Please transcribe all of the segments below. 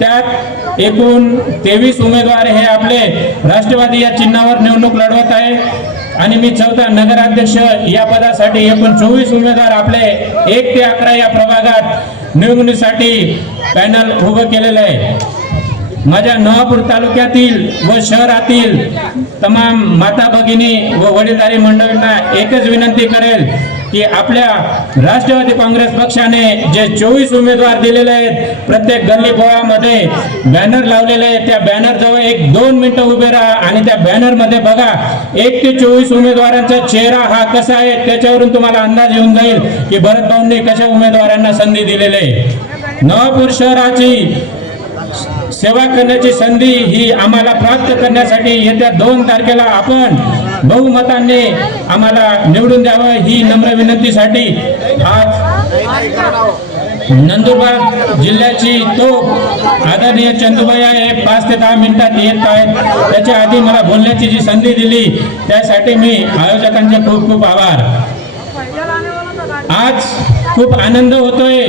त्यात एकूण 23 उमेदवार हे आपले राष्ट्रवादी या चिन्हावर निवडणूक लढवत आहे आणि मी चौथा नगराध्यक्ष या पदासाठी एकूण 24 उमेदवार आपले 1 ते 11 या प्रभागात निवडणुकीसाठी पॅनल उभं केलेलं आहे। माझ्या नवापूर तालुक्यातील व शहरातील तमाम माता भगिनी व वडीलधारी मंडळींना एकच विनंती करेल की आपल्या राष्ट्रवादी काँग्रेस पक्षाने जे 24 उमेदवार दिलेले आहेत, प्रत्येक गल्ली बोळामध्ये बॅनर लावलेले आहेत, त्या बॅनर जवळ 1-2 मिनिटं उभे राहा आणि त्या बॅनर मध्ये बघा 1 ते 24 उमेदवारांचा चेहरा हा कसा आहे, त्याच्यावरून तुम्हाला अंदाज येऊन जाईल की भरत भाऊंनी कशा उमेदवारांना संधी दिलेली आहे। नवापूर शहराची सेवा करण्याची संधी ही आम्हाला प्राप्त करण्यासाठी येत्या 2 तारखेला आपण बहुमताने आम्हाला निवडून द्यावं ही नम्र विनंतीसाठी आज नंदुरबार जिल्ह्याची आदरणीय चंदूबाया हे 5 ते 10 मिनिटात येत आहेत। त्याच्या आधी मला बोलण्याची जी संधी दिली त्यासाठी मी आयोजकांचे खूप खूप आभार। आज खूप आनंद होतोय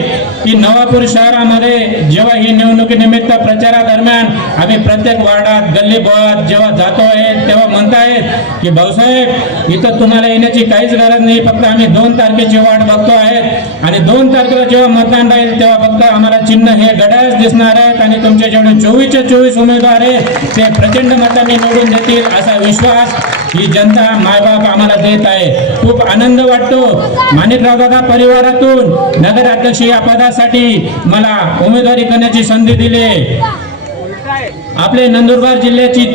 की नवापूर शहरामध्ये जेव्हा ही निवडणुकीनिमित्त प्रचारादरम्यान आम्ही प्रत्येक वार्डात गल्ली बोळात जेव्हा जातोय तेव्हा म्हणतायत की भाऊसाहेब इथं तुम्हाला येण्याची काहीच गरज नाही, फक्त आम्ही 2 तारखेची वाट बघतो आहेत आणि 2 तारखेला जेव्हा मतदान राहील तेव्हा फक्त आम्हाला चिन्ह हे घड्याळच दिसणार आहेत आणि तुमचे जेवढे 24चे 24 उमेदवार आहेत ते प्रचंड मतांनी निवडून देतील असा विश्वास ही जनता मायबाप आम्हाला देत आहे। खूप आनंद वाटतो माणिकराव दादा परिवारातून नगराध्यक्ष या पदासाठी मला उमेदवारी करण्याची संधी दिली। आपले नंदुरबार जिल्ह्याची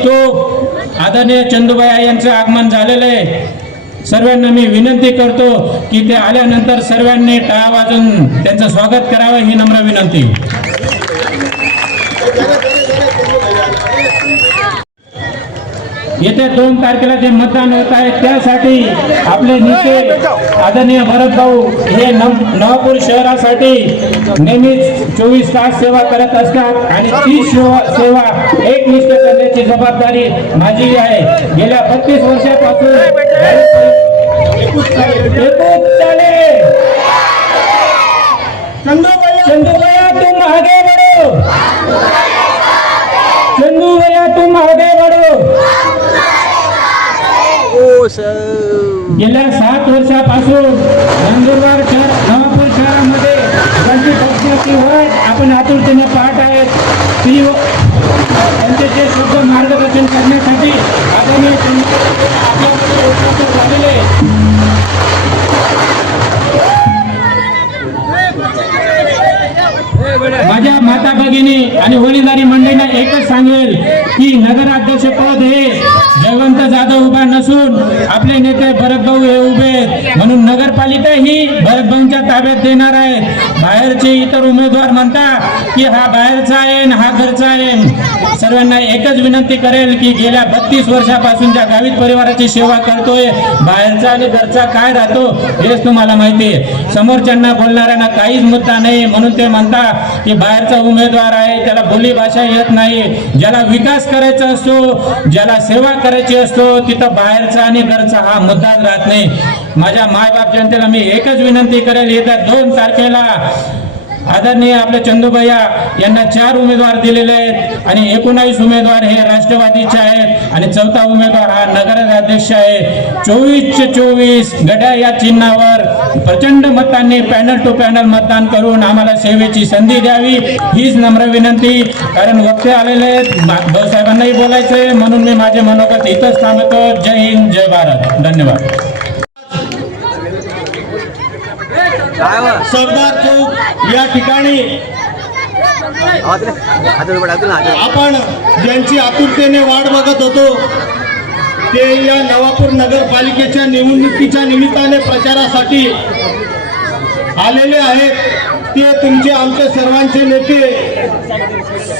आदरणीय चंदूबाया यांचं आगमन झालेलं आहे। सर्वांना मी विनंती करतो की ते आल्यानंतर सर्वांनी टाळ्या वाजवून त्यांचं स्वागत करावं ही नम्र विनंती। येत्या 2 तारखेला जे मतदान होत आहे त्यासाठी आपले नेते आदरणीय भरत भाऊ हे नवापूर शहरासाठी नेहमीच 24 तास सेवा करत असतात आणि ती सेवा एकनिष्ठ करण्याची जबाबदारी माझी आहे। गेल्या 32 वर्षापासून चंदूभैया तुम आगे बढ़ो, चंदूभैया तुम आगे बढ़ो। गेल्या 7 वर्षापासून नंदुरबार नवापूर शहरामध्ये ज्यांची पक्षाची वाट आपण आतुरतेने पाहत आहेत ती त्यांचे जे शुद्ध मार्गदर्शन करण्यासाठी आदरणीय झालेले माझ्या माता भगिनी आणि वडीलधारी मंडळींना एकच सांगेल की नगराध्यक्ष पद हे जयवंत जाधव उभा नसून आपले नेते भरत भाऊ हे उभे, म्हणून नगरपालिका ही भरत भाऊंच्या ताब्यात देणार आहे। बाहेरचे इतर उमेदवार म्हणतात की हा बाहेरचा आहे आणि हा घरचा आहे। सर्वांना एकच विनंती करेल की गेल्या 32 वर्षापासून ज्या गावित परिवाराची सेवा करतोय, बाहेरचा आणि घरचा काय राहतो हेच तुम्हाला माहिती आहे। समोरच्यांना बोलणाऱ्यांना काहीच मुद्दा नाही म्हणून ते म्हणतात की बाहेरचा उमेदवार आहे त्याला बोली भाषा येत नाही। ज्याला विकास करायचा असतो, ज्याला सेवा करायची असतो तिथं बाहेरचा आणि घरचा हा मुद्दाच राहत नाही। माझ्या मायबाप जनतेला मी एकच विनंती करेल, येत्या 2 तारखेला आदरणीय आपले चंदूभैया यांना 4 उमेदवार दिलेले आहेत आणि 19 उमेदवार हे राष्ट्रवादीचे आहेत आणि 4था उमेदवार हा नगराध्यक्ष आहे। 24चे 24 घड्याळ या चिन्हावर प्रचंड मतांनी पॅनल टू पॅनल मतदान करून आम्हाला सेवेची संधी द्यावी हीच नम्र विनंती। कारण वक्ते आलेले आहेत, भाऊसाहेबांनाही बोलायचंय म्हणून मी माझे मनोगत इथंच थांबतो। जय हिंद, जय भारत, धन्यवाद। सरदार चौक या ठिकाणी आपण ज्यांची आतुरतेने वाट बघत होतो ते या नवापूर नगरपालिकेच्या निवडणुकीच्या निमित्ताने प्रचारासाठी आलेले आहेत। ते तुमचे आमचे सर्वांचे नेते,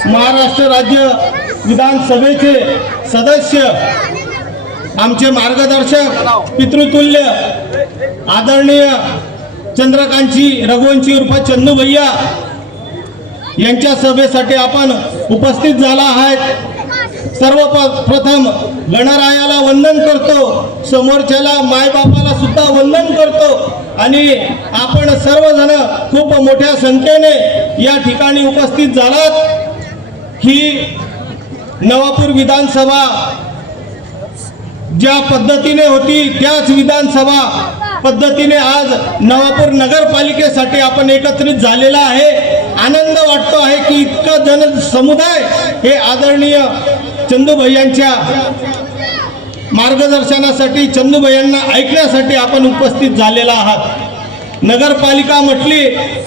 महाराष्ट्र राज्य विधानसभेचे सदस्य, आमचे मार्गदर्शक, पितृतुल्य आदरणीय चंद्रकांतजी रघुवंशी उर्फ चंदूभैया यांच्या सभेसाठी आपण उपस्थित झाला आहात। सर्वप्रथम गणरायाला वंदन करतो, समोरच्याला मायबापाला सुद्धा वंदन करतो आणि आपण सर्वजण खूप मोठ्या संख्येने या ठिकाणी उपस्थित झालात। ही नवापूर विधानसभा ज्या पद्धतीने होती त्याच विधानसभा पद्धतीने आज नवापूर नगरपालिकेसाठी आपण एकत्रित झालेला आहे। आनंद वाटतो आहे की इतकं जनसमुदाय हे आदरणीय चंदूभैयांच्या मार्गदर्शनासाठी, चंदूभैयांना ऐकण्यासाठी आपण उपस्थित झालेला आहात। नगरपालिका म्हटली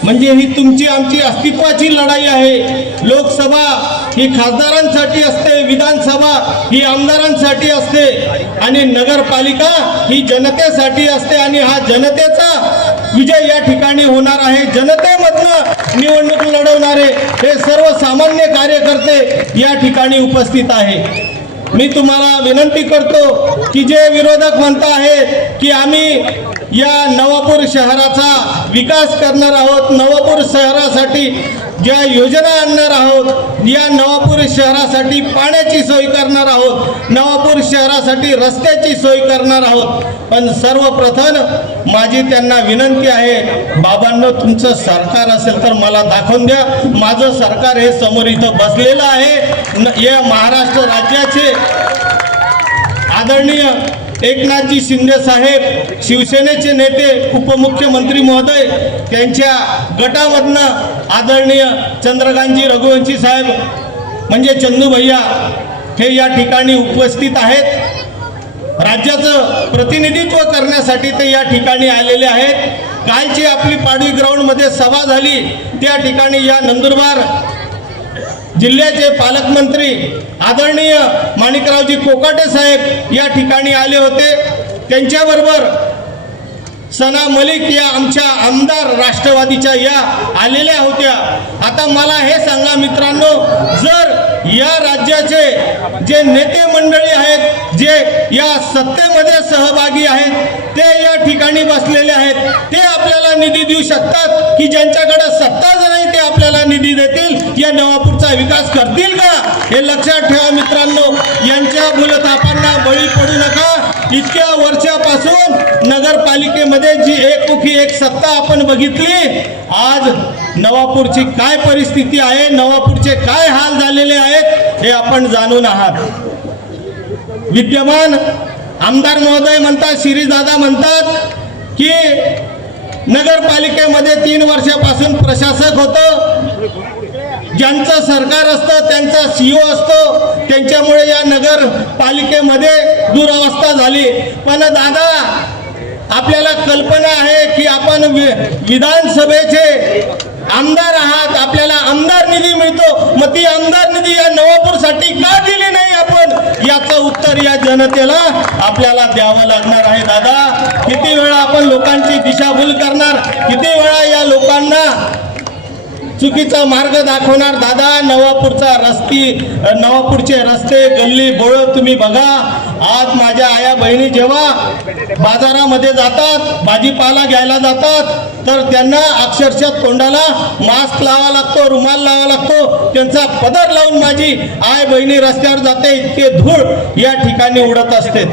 म्हणजे ही तुमची आमची अस्तित्वाची लढाई आहे। लोकसभा ही खासदारांसाठी असते, विधानसभा ही आमदारांसाठी असते आणि नगरपालिका ही जनतेसाठी असते आणि हा जनतेचा विजय या ठिकाणी होणार आहे। जनतेमधनं निवडणूक लढवणारे हे सर्वसामान्य कार्यकर्ते या ठिकाणी उपस्थित आहे। मी तुम्हाला विनंती करतो की जे विरोधक म्हणत आहेत की आम्ही या नवापूर शहराचा विकास करणार आहोत, नवापूर शहरासाठी ज्या योजना आणणार आहोत, या नवापूर शहरासाठी पाण्याची सोय करणार आहोत, नवापूर शहरासाठी रस्त्याची सोय करणार आहोत, पण सर्वप्रथम माझी त्यांना विनंती आहे, बाबांनो तुमचं सरकार असेल तर मला दाखवून द्या। माझं सरकार हे समोर इथं बसलेलं आहे। या महाराष्ट्र राज्याचे आदरणीय एकनाथजी शिंदे साहेब, शिवसेनेचे नेते, उपमुख्यमंत्री महोदय, त्यांच्या गटामधनं आदरणीय चंद्रकांतजी रघुवंशी साहेब म्हणजे चंदूभैया हे या ठिकाणी उपस्थित आहेत। राज्याचं प्रतिनिधित्व करण्यासाठी ते या ठिकाणी आलेले आहेत। कालची आपली पाडवी ग्राउंडमध्ये सभा झाली, त्या ठिकाणी या नंदुरबार जिल्ह्याचे पालकमंत्री आदरणीय माणिकरावजी कोकाटे साहेब या ठिकाणी आले होते। त्यांच्याबरोबर सना मलिक या आमच्या आमदार राष्ट्रवादीच्या या आलेल्या होत्या। आता मला हे सांगा मित्रांनो, जर या राज्याचे जे नेते मंडळी आहेत, जे या सत्तेमध्ये सहभागी आहेत, ते या ठिकाणी बसलेले आहेत, ते आपल्याला निधी देऊ शकतात की ज्यांच्याकडे सत्ताच नाही ते आपल्याला निधी देतील, या नवापूरचा विकास करतील का? हे लक्षात ठेवा मित्रांनो, यांच्या भूलथापांना बळी पडू नका। इतक्या वर्षापासून नगरपालिकेमध्ये जी एकमुखी एक सत्ता आपण बघितली, आज नवापूरची काय परिस्थिती आहे, नवापूरचे काय हाल झालेले आहेत हे आपण जाणून आहात। विद्यमान आमदार महोदय म्हणतात, शिरीषदादा म्हणतात की नगरपालिकेमध्ये 3 वर्षापासून प्रशासक होतं, ज्यांचं सरकार असतं त्यांचा CEO असतो, त्यांच्यामुळे या नगरपालिकेमध्ये दुरावस्था झाली। पण दादा, आपल्याला कल्पना आहे की आपण विधानसभेचे आमदार आहात, आपल्याला आमदार निधी मिळतो, मग ती आमदार निधी या नवापूरसाठी का दिली नाही आपण? याचं उत्तर या जनतेला आपल्याला द्यावं लागणार आहे। दादा, किती वेळा आपण लोकांची दिशाभूल करणार, किती वेळा या लोकांना चुकीचा मार्ग दाखवणार? दादा, नवापूरचे रस्ते गल्ली बोळ तुम्ही बघा। आज माझ्या आया बहिणी जेव्हा बाजारामध्ये जातात, भाजीपाला घ्यायला जातात, तर त्यांना अक्षरशः तोंडाला मास्क लावा लागतो, रुमाल लावा लागतो, त्यांचा पदर लावून माझी आय बहिणी रस्त्यावर जाते, इतके धूळ या ठिकाणी उडत असते।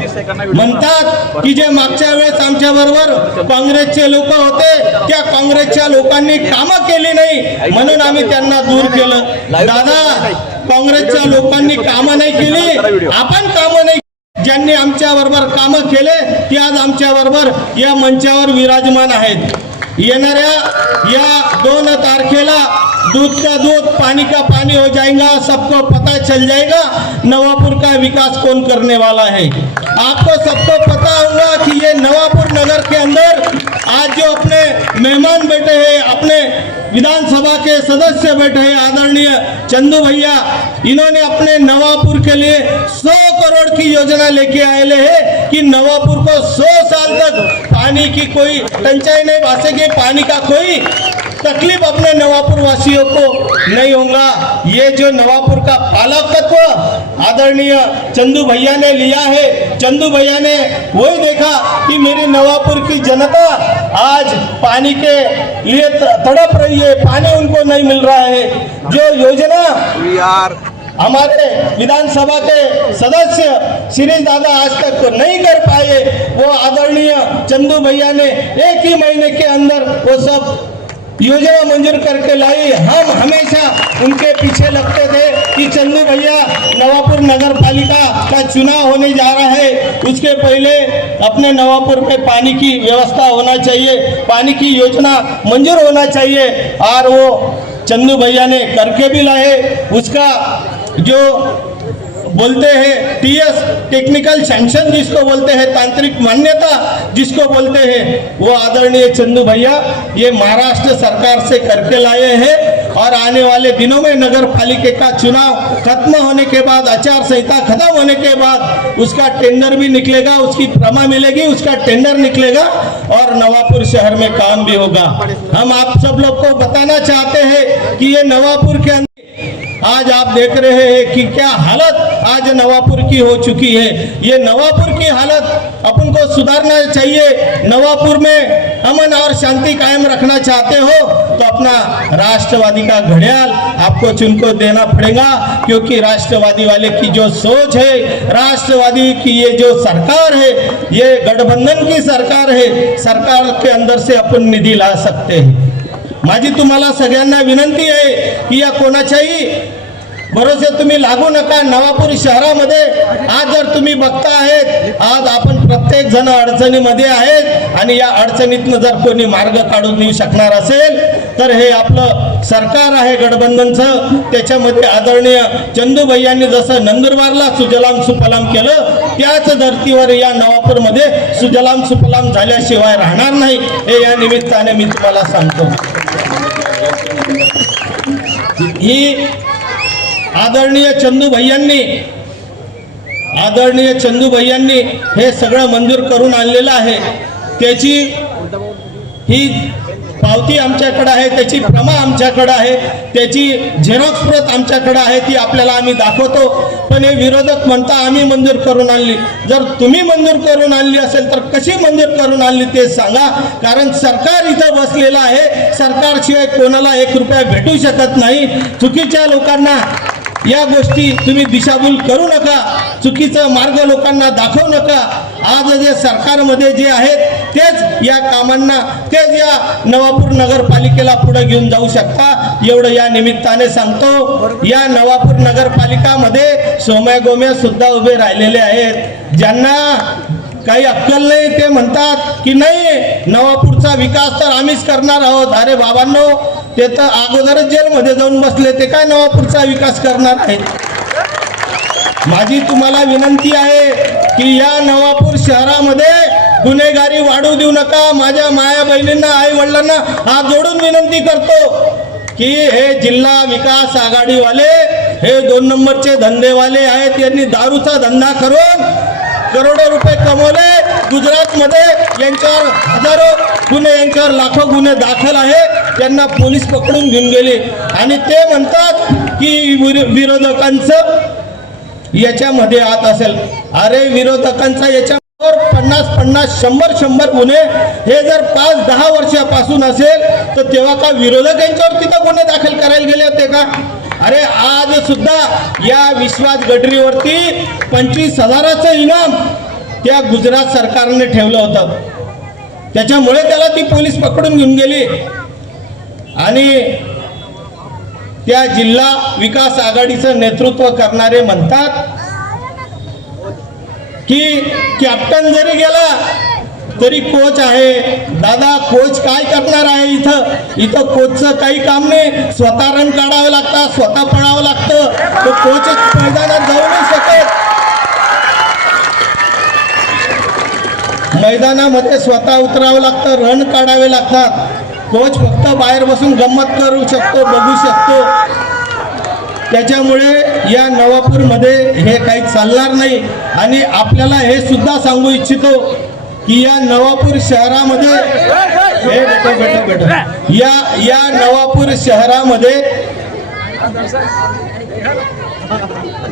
म्हणतात की जे मागच्या वेळेस आमच्या बरोबर काँग्रेसचे लोक होते, त्या काँग्रेसच्या लोकांनी कामं केली नाही म्हणून आम्ही त्यांना दूर केलं। दादा, काँग्रेसच्या लोकांनी कामं नाही केली, आपण कामं नाही, ज्यांनी आमच्या बरोबर कामं केले ते आज आमच्या बरोबर या मंचावर विराजमान आहेत। येणाऱ्या या 2 तारखेला दूध का दूध, पानी का पानी हो जाएगा, सबको पता चल जाएगा नवापुर का विकास कौन करने वाला है। आपको सबको पता होगा कि ये नवापुर नगर के अंदर आज जो अपने मेहमान बैठे हैं, अपने विधानसभा के सदस्य बैठे हैं आदरणीय चंदू भैया, इन्होंने अपने नवापुर के लिए 100 करोड़ की योजना लेके आए हैं कि नवापुर को 100 साल तक पानी की कोई टंचाई नहीं भासेगी, पानी का कोई तकलीफ अपने नवापुर वासियों को नहीं होगा। ये जो नवापुर का पालकत्व आदरणीय चंदू भैया ने लिया है, चंदू भैया ने वही देखा कि मेरी नवापुर की जनता आज पानी के लिए तड़प रही है, पानी उनको नहीं मिल रहा है। जो योजना हमारे विधानसभा के सदस्य श्री दादा आज तक नहीं कर पाए, वो आदरणीय चंदू भैया ने एक ही महीने के अंदर वो सब योजना मंजूर करके लाई। हम हमेशा उनके पीछे लगते थे कि चंदू भैया नवापुर नगर पालिका का चुनाव होने जा रहा है, उसके पहले अपने नवापुर में पानी की व्यवस्था होना चाहिए, पानी की योजना मंजूर होना चाहिए, और वो चंदू भैया ने करके भी लाए। उसका जो बोलते हैं टीएस टेक्निकल सैंक्शन जिसको बोलते हैं, तांत्रिक मान्यता जिसको बोलते हैं, वो आदरणीय चंदू भैया ये महाराष्ट्र सरकार से करके लाए हैं। और आने वाले दिनों में नगर पालिका का चुनाव खत्म होने के बाद, आचार संहिता खत्म होने के बाद उसका टेंडर भी निकलेगा, उसकी प्रमा मिलेगी, उसका टेंडर निकलेगा और नवापुर शहर में काम भी होगा। हम आप सब लोग को बताना चाहते हैं कि ये नवापुर के अंदर आज आप देख रहे हैं कि क्या हालत आज नवापुर की हो चुकी है। ये नवापुर की हालत अपन को सुधारना चाहिए। नवापुर में अमन और शांति कायम रखना चाहते हो तो अपना राष्ट्रवादी का घड़ियाल आपको चुनको देना पड़ेगा, क्योंकि राष्ट्रवादी वाले की जो सोच है, राष्ट्रवादी की ये जो सरकार है, ये गठबंधन की सरकार है। सरकार के अंदर से अपन निधी ला सकते हैं। माझी तुम्हाला सगळ्यांना विनंती आहे की या कोणाच्याही भरोसे तुम्ही लागू नका। नवापूर शहरामध्ये आज जर तुम्ही बघता आहेत, आज आपण प्रत्येक जण अडचणीमध्ये आहेत आणि या अडचणीतनं जर कोणी मार्ग काढून देऊ शकणार असेल तर हे आपलं सरकार आहे गठबंधनचं। त्याच्यामध्ये आदरणीय चंदू भैयांनी जसं नंदुरबारला सुजलाम सुफलाम केलं, त्याच धर्तीवर या नवापूरमध्ये सुजलाम सुफलाम झाल्याशिवाय राहणार नाही, हे या निमित्ताने मी तुम्हाला सांगतो। ही आदरणीय चंदू भैयांनी हे सगळं मंजूर करून आणलेलं आहे। त्याची ही पावती आमच्याकडे आहे, त्याची प्रमा आमच्याकडे आहे, त्याची झेरॉक्स प्रत आमच्याकडे आहे, ती आपल्याला आम्ही दाखवतो। पण हे विरोधक म्हणता आम्ही मंजूर करून आणली। जर तुम्ही मंजूर करून आणली असेल तर कशी मंजूर करून आणली ते सांगा, कारण सरकार इथं बसलेलं आहे। सरकारशिवाय कोणाला 1 रुपया भेटू शकत नाही। चुकीच्या लोकांना या गोष्टी तुम्ही दिशाभूल करू नका, चुकीचा मार्ग लोकांना दाखवू नका। आज जे सरकारमध्ये जे आहेत तेच या कामांना, तेच या नवापूर नगरपालिकेला पुढे घेऊन जाऊ शकता, एवढं या निमित्ताने सांगतो। या नवापूर नगरपालिकामध्ये सोम्या गोम्या सुद्धा उभे राहिलेले आहेत, ज्यांना काही अक्कल नाही। ते म्हणतात की नाही नवापूरचा विकास तर आम्हीच करणार आहोत। अरे बाबांनो, ते तर अगोदरच जेलमध्ये जाऊन बसले, ते काय नवापूरचा विकास करणार आहेत? माझी तुम्हाला विनंती आहे की या नवापूर शहरामध्ये गुन्हेगारी वाढू देऊ नका। माझ्या माया बहिणींना, आई वडिलांना हात जोडून विनंती करतो की हे जिल्हा विकास आघाडीवाले हे 2 नंबरचे धंदेवाले आहेत। यांनी दारूचा धंदा करून करोडो रुपये कमवले गुजरातमध्ये। यांच्यावर हजारो गुन्हे, यांच्यावर लाखो गुन्हे दाखल आहे। त्यांना पोलीस पकडून घेऊन गेले आणि ते म्हणतात की विरोधकांचं याच्यामध्ये हात असेल। अरे विरोधकांचा याच्यावर 50-50, 100-100 गुन्हे हे जर 5-10 वर्षापासून असेल तर तेव्हा का विरोधक यांच्यावर तिथं गुन्हे दाखल करायला गेले होते का? अरे आज सुद्धा या विश्वास गडरीवरती 25,000चं इनाम त्या गुजरात सरकारने ठेवलं होतं, त्याच्यामुळे त्याला ती पोलीस पकडून घेऊन गेली। आणि त्या जिल्हा विकास आघाडीचं नेतृत्व करणारे म्हणतात की कॅप्टन जरी गेला तरी कोच आहे। दादा, कोच काय करणार आहे? इथं कोचचं काही काम नाही। स्वतः रन काढावे लागतात, स्वतः पळावं लागतं, तो कोचच मैदानात जाऊ नाही शकत। मैदानामध्ये स्वतः उतरावं लागतं, रन काढावे लागतात। कोच फक्त बाहेर बसून गंमत करू शकतो, बघू शकतो। त्याच्यामुळे या नवापूरमध्ये हे काही चालणार नाही। आणि आपल्याला हे सुद्धा सांगू इच्छितो की या नवापूर शहरामध्ये या नवापूर शहरामध्ये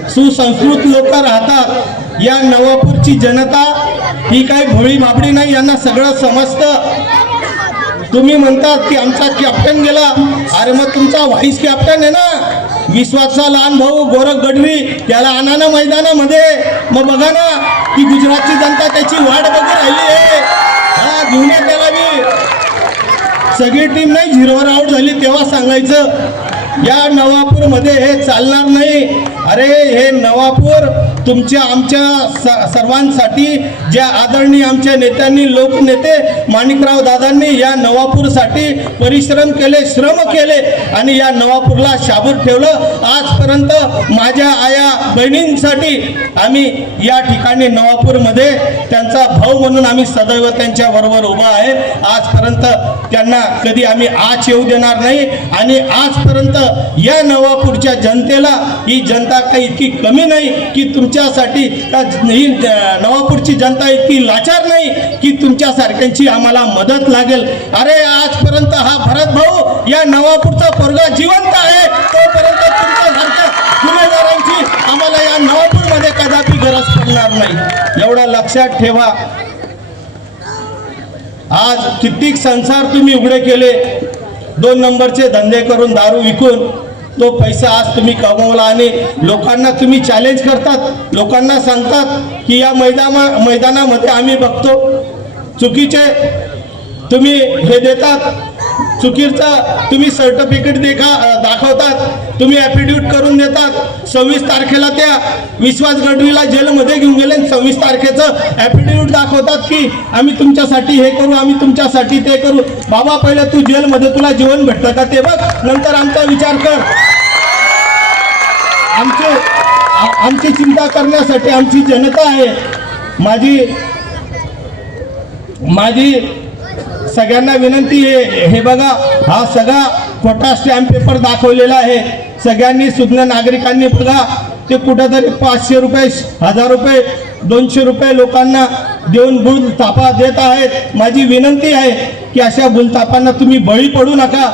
सुसंस्कृत लोक राहतात। या नवापूरची जनता ही काही भोळी भाबडी नाही, यांना सगळं समजतं। तुम्ही म्हणतात की आमचा कॅप्टन गेला, अरे मग तुमचा व्हाईस कॅप्टन आहे ना, विश्वासचा लहान भाऊ गोरख गढवी त्याला आणा ना मैदानामध्ये. मग बघा ना की गुजरातची जनता त्याची वाट बघत राहिली आहे. हा घेऊन या त्याला बी. सगळी टीम नाही झिरोवर आउट झाली तेव्हा सांगायचं. या नवापूरमध्ये हे चालणार नाही. अरे हे नवापूर तुमच्या आमच्या सर्वांसाठी ज्या आदरणीय आमच्या नेत्यांनी लोकनेते माणिकराव दादांनी या नवापूरसाठी परिश्रम केले, श्रम केले आणि या नवापूरला शाबूत ठेवलं. आजपर्यंत माझ्या आया बहिणींसाठी आम्ही या ठिकाणी नवापूरमध्ये त्यांचा भाऊ म्हणून आम्ही सदैव त्यांच्याबरोबर उभा आहे. आजपर्यंत त्यांना कधी आम्ही आच येऊ देणार नाही. आणि आजपर्यंत या नवापूरच्या जनतेला ही जनता काही इतकी कमी नाही की तुमच्यासाठी ही नवापूरची जनता इतकी लाचार नाही की तुमच्यासारख्यांची आम्हाला मदत लागेल. अरे आजपर्यंत हा भरत भाऊ या नवापूरचा पोरगा जिवंत आहे. तोपर्यंत तुमच्यासारख्या गुन्हेगारांची आम्हाला या नवापूरमध्ये कदापि गरज पडणार नाही. एवढं लक्षात ठेवा. आज कित्येक संसार तुम्ही उघडे केले. 2 नंबरचे धंदे करून दारू विकून तो पैसा आज तुम्ही कमवला आणि लोकांना तुम्ही चॅलेंज करतात. लोकांना सांगतात की या मैदानामध्ये आम्ही बघतो चुकीचे तुम्ही हे देतात, चुकीचं तुम्ही सर्टिफिकेट दाखवतात, तुम्ही ॲफिडेविट करून देतात. 26 तारखेला त्या विश्वास गढवीला जेलमध्ये घेऊन गेले. 26 तारखेचं ॲफिडेविट दाखवतात की आम्ही तुमच्यासाठी हे करू, आम्ही तुमच्यासाठी ते करू. बाबा पहिले तू जेलमध्ये तुला जीवन भेटतं का ते बघ, नंतर आमचा विचार कर. आमची चिंता करण्यासाठी आमची जनता आहे. माझी सगळ्यांना विनंती आहे. हे बघा हा सगळा खोटा स्टॅम्प पेपर दाखवलेला आहे. सगळ्यांनी सुज्ञ नागरिकांनी बघा ते कुठेतरी 500 रुपये, 1000 रुपये, 200 रुपये लोकांना देऊन भूलथापा देत आहेत. माझी विनंती आहे की अशा भूलथापांना तुम्ही बळी पडू नका.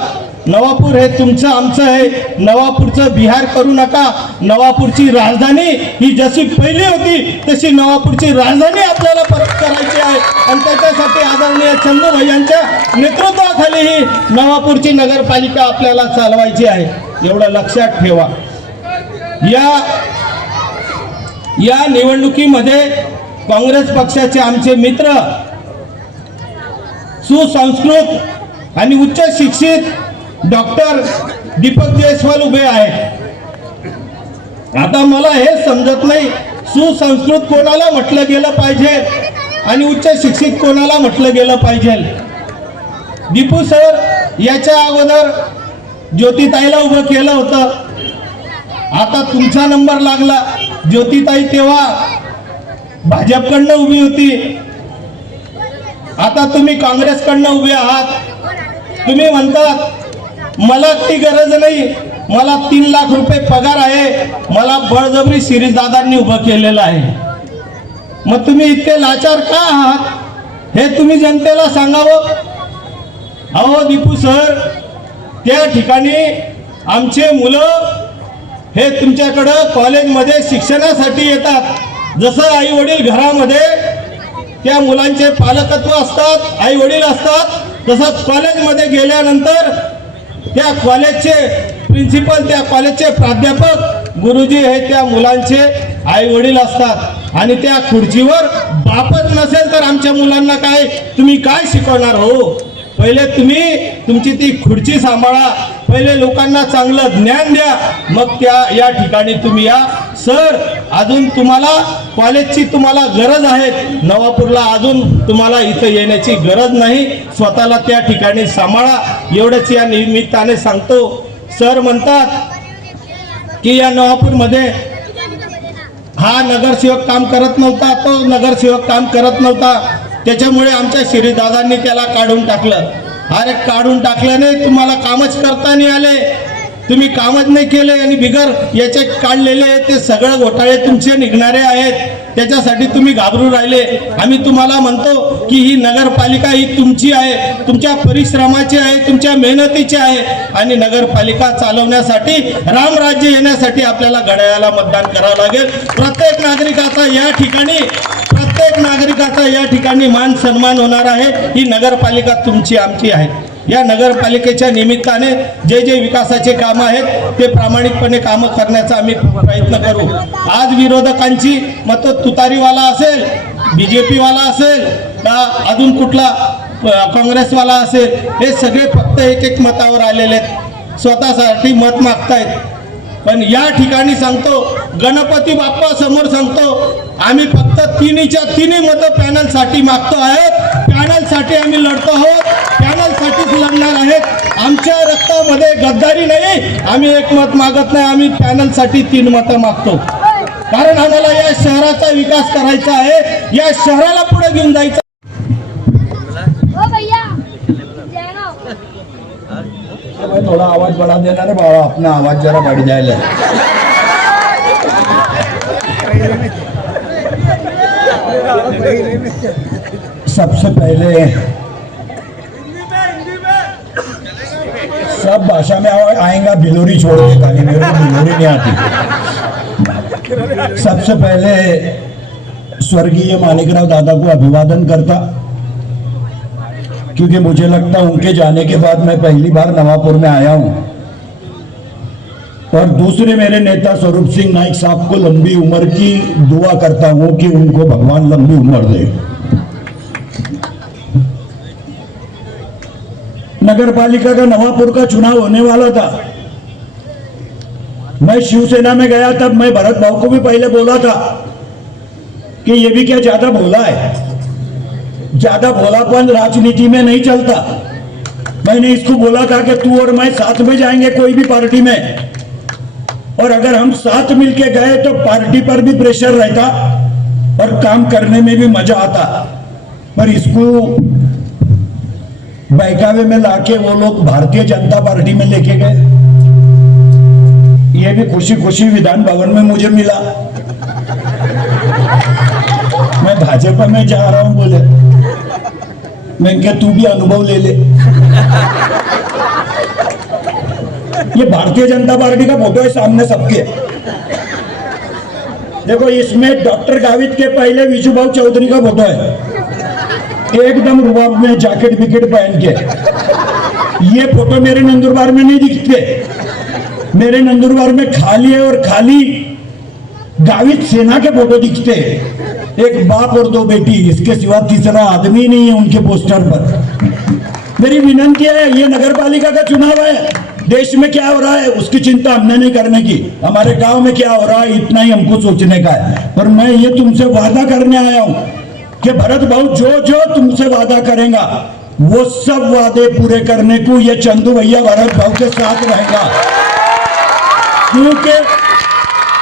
नवापूर हे तुमचं आमचं आहे. नवापूरचं बिहार करू नका. नवापूरची राजधानी ही जशी पहिली होती तशी नवापूरची राजधानी आपल्याला परत करायची आहे. आणि त्याच्यासाठी आदरणीय चंदू भैयांच्या नेतृत्वाखाली ही नवापूरची नगरपालिका आपल्याला चालवायची आहे. एवढं लक्षात ठेवा. या निवडणुकीमध्ये काँग्रेस पक्षाचे आमचे मित्र सुसंस्कृत आणि उच्च शिक्षित डॉक्टर दीपक जयस्वाल उभे आहेत. आता मला हे समजत नाही सुसंस्कृत कोणाला म्हटलं गेलं पाहिजे आणि उच्च शिक्षित कोणाला म्हटलं गेलं पाहिजे. दीपू सर याच्या अगोदर ज्योतिताईला उभं केलं होतं. आता तुमचा नंबर लागला. ज्योतिताई तेव्हा भाजपकडनं उभी होती. आता तुम्ही काँग्रेसकडनं उभे आहात. तुम्ही म्हणतात मला ती गरज नाही, मला 3 लाख रुपये पगार आहे, मला बळजबरी शिरीषदादांनी उभं केलेलं आहे. मग तुम्ही इतके लाचार का आहात हे तुम्ही जनतेला सांगावं. अहो दीपू सर, त्या ठिकाणी आमचे मुलं हे तुमच्याकडं कॉलेजमध्ये शिक्षणासाठी येतात. जसं आई वडील घरामध्ये त्या मुलांचे पालकत्व असतात, आई वडील असतात, तसंच कॉलेजमध्ये गेल्यानंतर त्या कॉलेजचे प्रिन्सिपल, त्या कॉलेजचे प्राध्यापक, गुरुजी हे त्या मुलांचे आई वडील असतात. आणि त्या खुर्चीवर बापच नसेल तर आमच्या मुलांना काय तुम्ही काय शिकवणार हो. पहिले तुम्ही तुमची ती खुर्ची सांभाळा. पहिले लोकांना चांगलं ज्ञान द्या, मग या ठिकाणी तुम्ही या. सर अजून तुम्हाला कॉलेजची तुम्हाला गरज आहे. नवापूरला अजून तुम्हाला इथं येण्याची गरज नाही. स्वतःला त्या ठिकाणी सांभाळा. एवढंच या निमित्ताने सांगतो. सर म्हणतात की या नवापूरमध्ये हा नगरसेवक काम करत नव्हता, तो नगरसेवक काम करत नव्हता, त्याच्यामुळे आमच्या शिरीषदादांनी त्याला काढून टाकलं. अरे काढून टाकल्याने तुम्हाला कामच करता नाही आले, तुम्ही कामच नाही केले आणि बिगर याचे काढलेले ते सगळं घोटाळे तुमचे निघणारे आहेत. त्याच्यासाठी तुम्ही घाबरून राहिले. आम्ही तुम्हाला म्हणतो की ही नगरपालिका ही तुमची आहे, तुमच्या परिश्रमाची आहे, तुमच्या मेहनतीची आहे. आणि नगरपालिका चालवण्यासाठी रामराज्य येण्यासाठी आपल्याला घड्याळाला मतदान करावं लागेल. प्रत्येक नागरिकाचा या ठिकाणी मान सन्मान होणार आहे. ही नगरपालिका तुमची आमची आहे. या नगरपालिकेच्या निमित्ताने जे जे विकासाचे कामं आहेत ते प्रामाणिकपणे कामं करण्याचा आम्ही प्रयत्न करू. आज विरोधकांची मतं तुतारीवाला असेल, BJP वाला असेल का अजून कुठला काँग्रेसवाला असेल, हे सगळे फक्त एक एक मतावर आलेले आहेत, स्वतःसाठी मत मागतायत. पण या ठिकाणी सांगतो, गणपती बाप्पा समोर सांगतो, आम्ही फक्त तिन्हीच्या तिन्ही मतं पॅनलसाठी मागतो आहेत. पॅनलसाठी आम्ही लढतो आहोत, पॅनलसाठीच लढणार आहेत. आमच्या रक्तामध्ये गद्दारी नाही, आम्ही एक मत मागत नाही, आम्ही पॅनलसाठी 3 मतं मागतो. कारण आम्हाला या शहराचा विकास करायचा आहे, या शहराला पुढे घेऊन जायचं. थोड़ा आवाज बढ़ा देना रे बाबा, अपना आवाज जरा बढ़ जाए. सबसे पहले सब भाषा में आएगा, भिलोरी छोड़ के, खाली मेरे को भिलोरी नहीं आती. सबसे पहले स्वर्गीय माणिकराव दादा को अभिवादन करता, क्योंकि मुझे लगता उनके जाने के बाद मैं पहली बार नवापुर में आया हूं. और दूसरे मेरे नेता स्वरूप सिंह नाइक साहब को लंबी उम्र की दुआ करता हूं कि उनको भगवान लंबी उम्र दे. नगर पालिका का नवापुर का चुनाव होने वाला था. मैं शिवसेना में गया, तब मैं भरत भाव को भी पहले बोला था कि ये भी क्या ज्यादा भोला है, ज्यादा भोलापन राजनीति में नहीं चलता. मैंने इसको बोला था कि तू और मैं साथ में जाएंगे कोई भी पार्टी में, और अगर हम साथ मिलके गए तो पार्टी पर भी प्रेशर रहता और काम करने में भी मजा आता. पर इसको बहकावे में लाके वो लोग भारतीय जनता पार्टी में लेके गए. ये भी खुशी खुशी विधान भवन में मुझे मिला. मैं भाजपा में जा रहा हूं बोले, मैं क्या तू भी अनुभव ले ले. ये भारतीय जनता पार्टी का फोटो है सामने सबके. देखो, इसमें डॉक्टर गावित के पहले विशुभाऊ चौधरी का फोटो है, एकदम रुबाब में जैकेट विकेट पहन के. ये फोटो मेरे नंदुरबार में नहीं दिखते. मेरे नंदुरबार में खाली है, और खाली गावित सेना के फोटो दिखते हैं. एक बाप और 2 बेटी, इसके सिवा तीसरा आदमी नहीं है उनके पोस्टर पर. मेरी विनंती है, ये नगर पालिका का चुनाव है, देश में क्या हो रहा है उसकी चिंता हमने नहीं करने की, हमारे गांव में क्या हो रहा है इतना ही हमको सोचने का है. पर मैं ये तुमसे वादा करने आया हूं कि भरत भाऊ जो जो तुमसे वादा करेगा वो सब वादे पूरे करने को ये चंदू भैया भरत भाऊ के साथ रहेगा.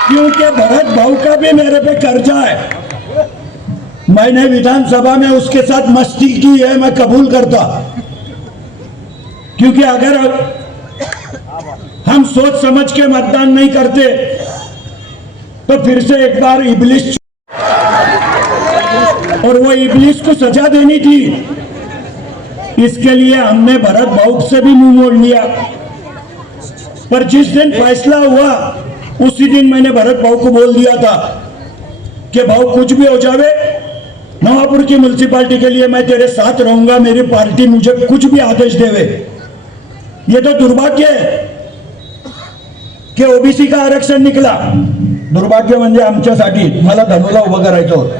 क्योंकि भरत भाऊ का भी मेरे पे कर्जा है. मैंने विधानसभा में उसके साथ मस्ती की है, मैं कबूल करता. क्योंकि अगर हम सोच समझ के मतदान नहीं करते तो फिर से एक बार इब्लिस, और वो इब्लिस को सजा देनी थी. इसके लिए हमने भरत भाऊ से भी मुंह मोड़ लिया. पर जिस दिन फैसला हुआ उसी दिन मैंने भरत भाऊ को बोल दिया था कि भाऊ कुछ भी हो जावे, नवापुर की म्युनिसिपालिटी के लिए मैं तेरे साथ रहूंगा, मेरी पार्टी मुझे कुछ भी आदेश देवे. ये तो दुर्भाग्य है कि ओबीसी का आरक्षण निकला. दुर्भाग्य म्हणजे आमच्यासाठी, मला धनुला उभं करायचं होतं.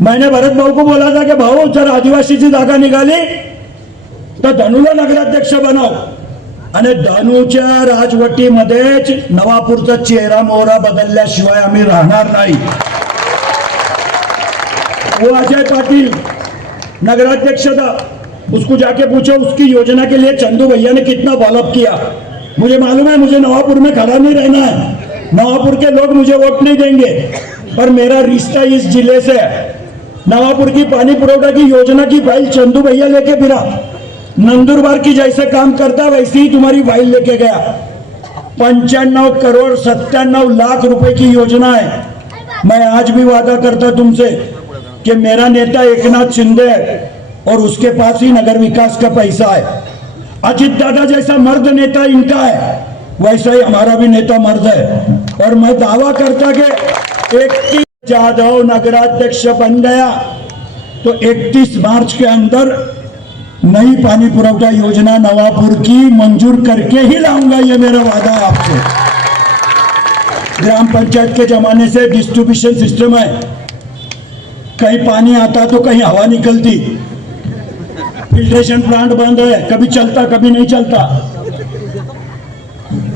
मैंने भरत भाऊ को बोला था कि भाऊ जर आदिवासीची जागा निघाली तर धनुला नगराध्यक्ष बनव, आणि धनुच्या राजवटीमध्येच नवापूरचा चेहरा मोहरा बदलल्याशिवाय आम्ही राहणार नाही. वो अजय पाटिल नगराध्यक्ष था, उसको जाके पूछो उसकी योजना के लिए चंदू भैया ने कितना फॉलोअप किया. मुझे मालूम है, मुझे नवापुर में खड़ा नहीं रहना है, नवापुर के लोग मुझे वोट नहीं देंगे, पर मेरा रिश्ता इस जिले से है. नवापुर की पानी पुरवठा की योजना की फाइल चंदू भैया लेके फिरा. नंदुरबार की जैसे काम करता वैसे ही तुम्हारी फाइल लेके गया. 95 करोड़ 97 लाख रुपए की योजना है. मैं आज भी वादा करता तुमसे कि मेरा नेता एकनाथ शिंदे है और उसके पास ही नगर विकास का पैसा है. अजित दादा जैसा मर्द नेता इनका है, वैसा ही हमारा भी नेता मर्द है. और मैं दावा करता कि 31 जाधव नगराध्यक्ष बन गया तो 31 मार्च के अंदर नई पानी पुरवठा योजना नवापुर की मंजूर करके ही लाऊंगा, ये मेरा वादा है आपसे। ग्राम पंचायत के जमाने से डिस्ट्रीब्यूशन सिस्टम है, कहीं पानी आता तो कहीं हवा निकलती, फिल्ट्रेशन प्लांट बंद है, कभी चलता कभी नहीं चलता।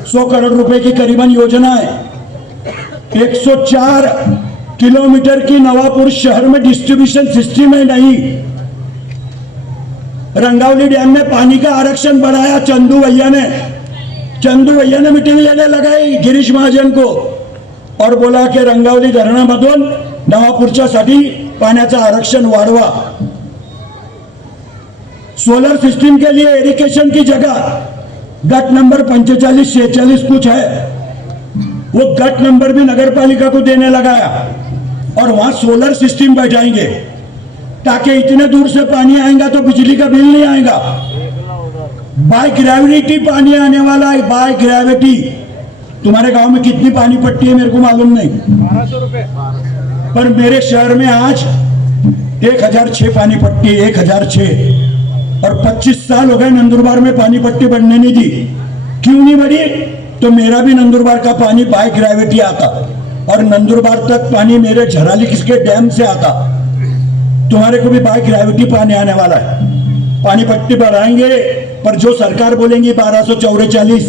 100 करोड़ रुपए की करीबन योजना है। 104 किलोमीटर की नवापुर शहर में डिस्ट्रीब्यूशन सिस्टम है नहीं। रंगावली डैम में पानी का आरक्षण बढ़ाया चंदू भैया ने मीटिंग लेने लगाई गिरीश महाजन को और बोला की रंगावली धरणामधून नवापूरच्या साठी पाण्याचं आरक्षण वाढवा। सोलर सिस्टम के लिए इरिगेशन की जगह गट नंबर 4546 कुछ है, वो गट नंबर भी नगर पालिका को देने लगाया और वहां सोलर सिस्टम बैठाएंगे ताकि इतने दूर से पानी आएगा तो बिजली का बिल नहीं आएगा। बाय ग्रेविटी पानी आने वाला है, बाय ग्रेविटी। तुम्हारे गांव में कितनी पानी पट्टी है मेरे को मालूम नहीं, 1200 रुपए। पर मेरे शहर में आज 1006 पानी पट्टी, 1006। और 25 साल हो गए नंदुरबार में पानी पट्टी बढ़ने नहीं दी। क्यों नहीं बढ़ी? तो मेरा भी नंदुरबार का पानी बाय ग्रेविटी आता और नंदुरबार तक पानी मेरे झराली किसके डैम से आता। तुम्हारे को भी बाय ग्रेविटी पानी आने वाला है। पानी पट्टी बढ़ाएंगे, पर जो सरकार बोलेंगी 1244,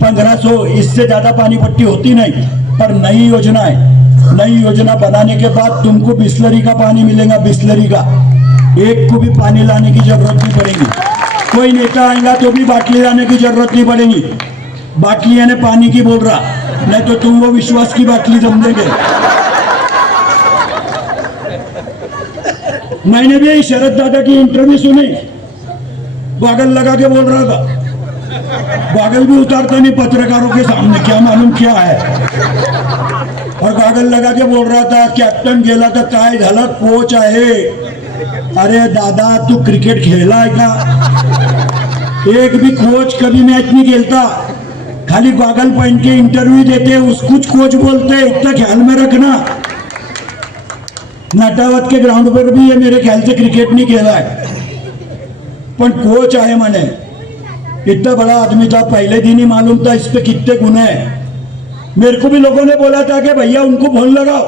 1500, इससे ज्यादा पानी पट्टी होती नहीं। पर नई योजना है, नई योजना बनाने के बाद तुमको बिस्लरी का पानी मिलेगा, बिस्लरी का। एक को भी पानी लाने की जरूरत नहीं पड़ेगी। कोई नेता आएगा तो भी बाटली लाने की जरूरत नहीं पड़ेगी। बाटली यानी पानी की बोल रहा, नहीं तो तुम वो विश्वास की बाटली समझेंगे। मैंने भी शरद दादा की इंटरव्यू सुनी, गॉगल लगा के बोल रहा था। गॉगल भी उतारता नहीं पत्रकारों के सामने, क्या मालूम क्या है। और गॉगल लगा के बोल रहा था कॅप्टन गेला तर काय झालं, कोच आहे। अरे दादा तू क्रिकेट खेला है का? एक भी कोच कभी मैच नहीं खेलता, खाली गॉगल पहन के इंटरव्यू देते, उसको कोच बोलते। इतना ख्याल में रखना। नाटावत के ग्राउंड पर भी ये मेरे ख्याल से क्रिकेट नहीं खेला है, पर कोच आहे माने। इतना बड़ा आदमी था, पहले दिन ही मालूम था इस पे कितने गुना है। मेरे को भी लोगों ने बोला था कि भैया उनको फोन लगाओ,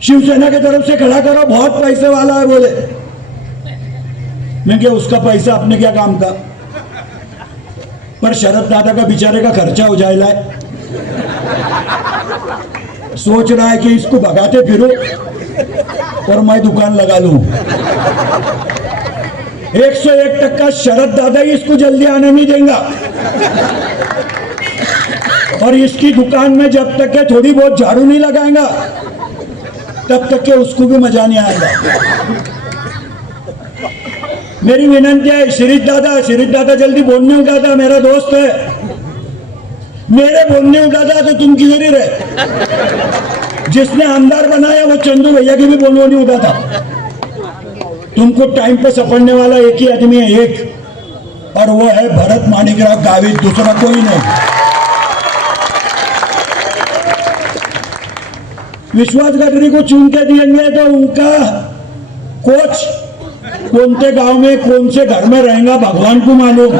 शिवसेना की तरफ से खड़ा करो, बहुत पैसे वाला है बोले। मैं क्या उसका पैसा अपने क्या काम का? पर शरद दादा का बेचारे का खर्चा हो जाएगा। सोच रहा है कि इसको भगाते फिरो और मैं दुकान लगा लूं। 101% शरद दादा ही इसको जल्दी आने नहीं देगा। और इसकी दुकान में जब तक के थोड़ी बहुत झाड़ू नहीं लगाएगा तब तक के उसको भी मजा नहीं आएगा। मेरी विनंती है शिरीष दादा जल्दी बोलने उठाता, मेरा दोस्त है। मेरे बोलने उठाता तो तुम किधर ही रहे। जिसने आमदार बनाया वो चंदू भैया की भी बोलने नहीं उठाता। तुमको टाइम पे सपड़ने वाला एक ही आदमी है, एक, और वो है भरत माणिकराव गावित, दूसरा कोई नहीं। विश्वास गडकरी को चुन के दिएंगे तो उनका कोच कौन से गांव में कौन से घर में रहेगा भगवान को मालूम।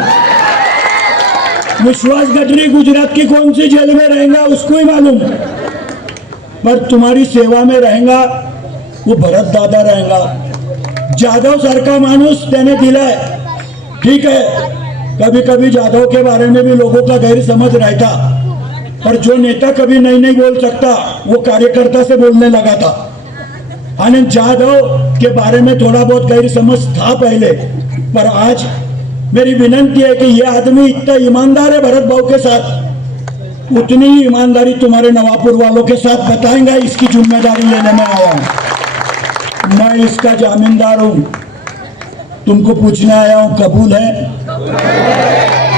विश्वास गडकरी गुजरात की कौन सी जेल में रहेगा उसको ही मालूम। पर तुम्हारी सेवा में रहेगा वो भरत दादा रहेगा। जाधव सारखा मानुस त्याने दिलाय, ठीक है। कभी कभी जाधव के बारे में भी लोगों का गैर समझ रहता, पर जो नेता कभी नहीं बोल सकता वो कार्यकर्ता से बोलने लगा था। आनंद जाधव के बारे में थोड़ा बहुत गैर समझ था पहले, पर आज मेरी विनंती है कि ये आदमी इतना ईमानदार है भरत भाव के साथ, उतनी ही ईमानदारी तुम्हारे नवापुर वालों के साथ बताएंगा। इसकी जिम्मेदारी लेने में आया हूं, मैं इसका जामीनदार हूं। तुमको पूछने आया हूं, कबूल है?